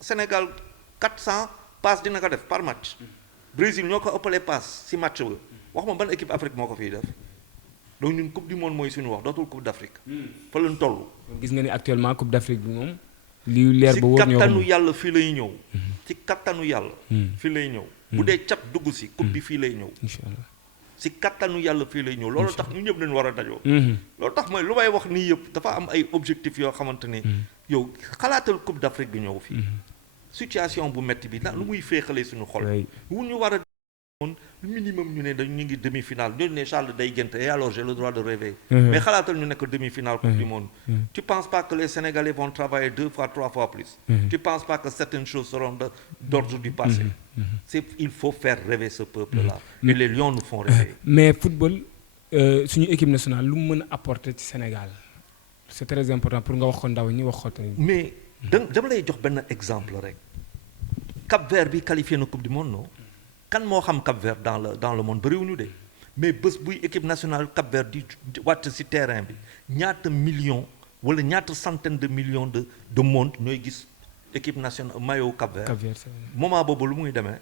Sénégal 400 passes dina ko def par match Brésil ñoo ko ëppalee passe ci match ba wax ma ban équipe Afrique moo ko fiy def donc ñun coupe du monde mooy suñu wax dootul Coupe d'Afrique fa lañ toll. gis nga ni actuellement Coupe d'Afrique bi moom li leer ba wóor ñoo ci kattanu yàlla fii lay ñëw ci kattanu yàlla fii lay ñëw bu dee cat dugg ci coupe bi fii lay ñëw inchallah ci kattanu yàlla fii lay ñëw loolu tax ñu ñëpp nañu war a dajoo loolu tax mooy lu may wax nii yëpp dafa am ay objectifs yoo xamante ne yow xalaatal Coupe d'Afrique bi ñëw fii situation bu metti bi ndax lu muy féexalee suñu xol wu ñu war a moon minimum ñu ne ñu ngi demi-finale ñu ne Charles day gént et alors j'ai le droit de rêver mais xalaatal ñu nekk demi-finale Coupe du monde tu penses pas que les Sénégalais vont travailler 2 fois 3 fois plus tu penses pas que certaines choses seront d'ordre du passé il faut faire rêver ce peuple-là et les Lions nous font rêver mais football suñu équipe nationale lu mu mën a apporter ci Sénégal c'est très important pour nga wax ko ndaw ñi wax ko tamit mais dama lay jox benn exemple rek Cap-Vert bi qualifié na Coupe du monde non kan moo xam Cap-Vert dans le monde bëriwuñu de mais bés buy équipe nationale Cap-Vert di wàcc ci terrain bi ñaata millions wala ñaata centaine de millions de monde ñooy gis équipe nationale maillot Cap-Vert moment boobu lu muy demee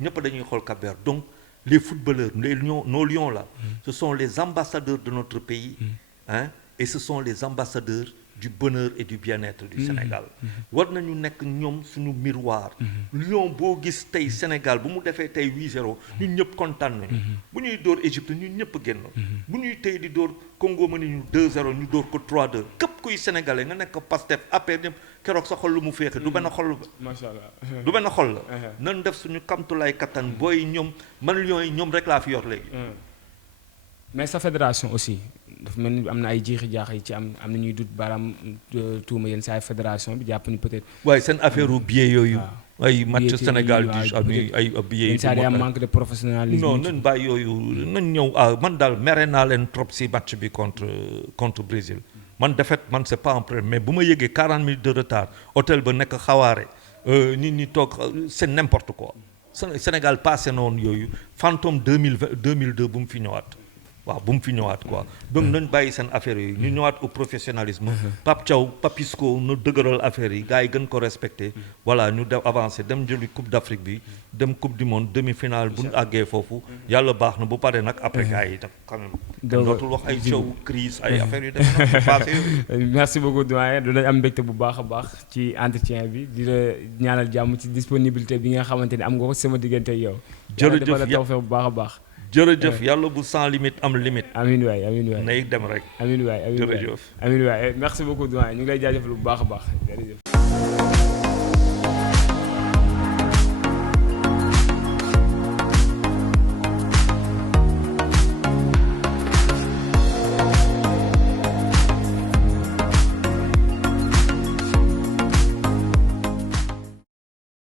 ñëpp dañuy xool Cap-Vert donc les footballeurs nos lions là ce sont les ambassadeurs de notre pays et ce sont les ambassadeurs du bonheur et du bien-être du Sénégal war nañu nekk ñoom suñu miroir Lion boo gis tey Sénégal bu mu defee tey 8-0 ñun ñëpp kontaan nañu bu ñuy dóor Égypte ñun ñëpp génn bu ñuy tey di dóor Congo ma ni ñu 2-0 ñu dóor ko 3-2 képp kuy sénégalais nga nekk Pastef après ñëpp keroog sa xol lu mu féexe du benn xol macha allah du benn xol la nan def suñu kamtulaay kattan booy ñoom man Lions yi ñoom rek laa fi yor léegi mais sa fédération aussi dafa mel ni am na ay jiixi jaax yi ci am na ñuy dut baaraam tuuma yenn saa ay fédération bi jàpp ni peut-être waaye seen affaire u billet yooyu ay match Sénégal du ay billets yenn saa yi am manque de professionnalisme non nañ bàyyi yooyu nañ ñëw man daal mere naa leen trop si match bi contre Brésil man défaite man c'est pas un problème mais bu ma yëgee 40 minutes de retard hôtel ba nekk xawaare nit ñi toog c'est n'importe quoi Sénégal passé noonu yooyu fantôme 2002 bu mu fi ñëwaat waaw bu mu fi ñëwaat quoi donc nañ bàyyi seen affaire yi ñu ñëwaat au professionnalisme Pape Thiaw Papisco nu dëgëral affaire yi gars yi gën ko respecté voilà ñu def avancé dem jëli Coupe d'Afrique bi dem Coupe du monde demi-finale bu ñu àggee foofu yàlla baax na bu paree nag après gars yi tam quand même dootul wax ay coow crise ay affaires yu dem passé yooyu merci beaucoup doyen dinañ am mbégte bu baax a baax ci entretien bi di la ñaanal jàmm ci disponibilité bi nga xamante ni am nga ko sama diggante yow jërëjëf yàlla taw fe bu baax a baax jërëjëf yàlla bu sans limite am limite. amiin waay amiin waay nay dem rek. amiin waay amiin waay jërëjëf amiin waay merci beaucoup doyen ñu ngi lay jaajëfal bu baax a baax jërëjëf.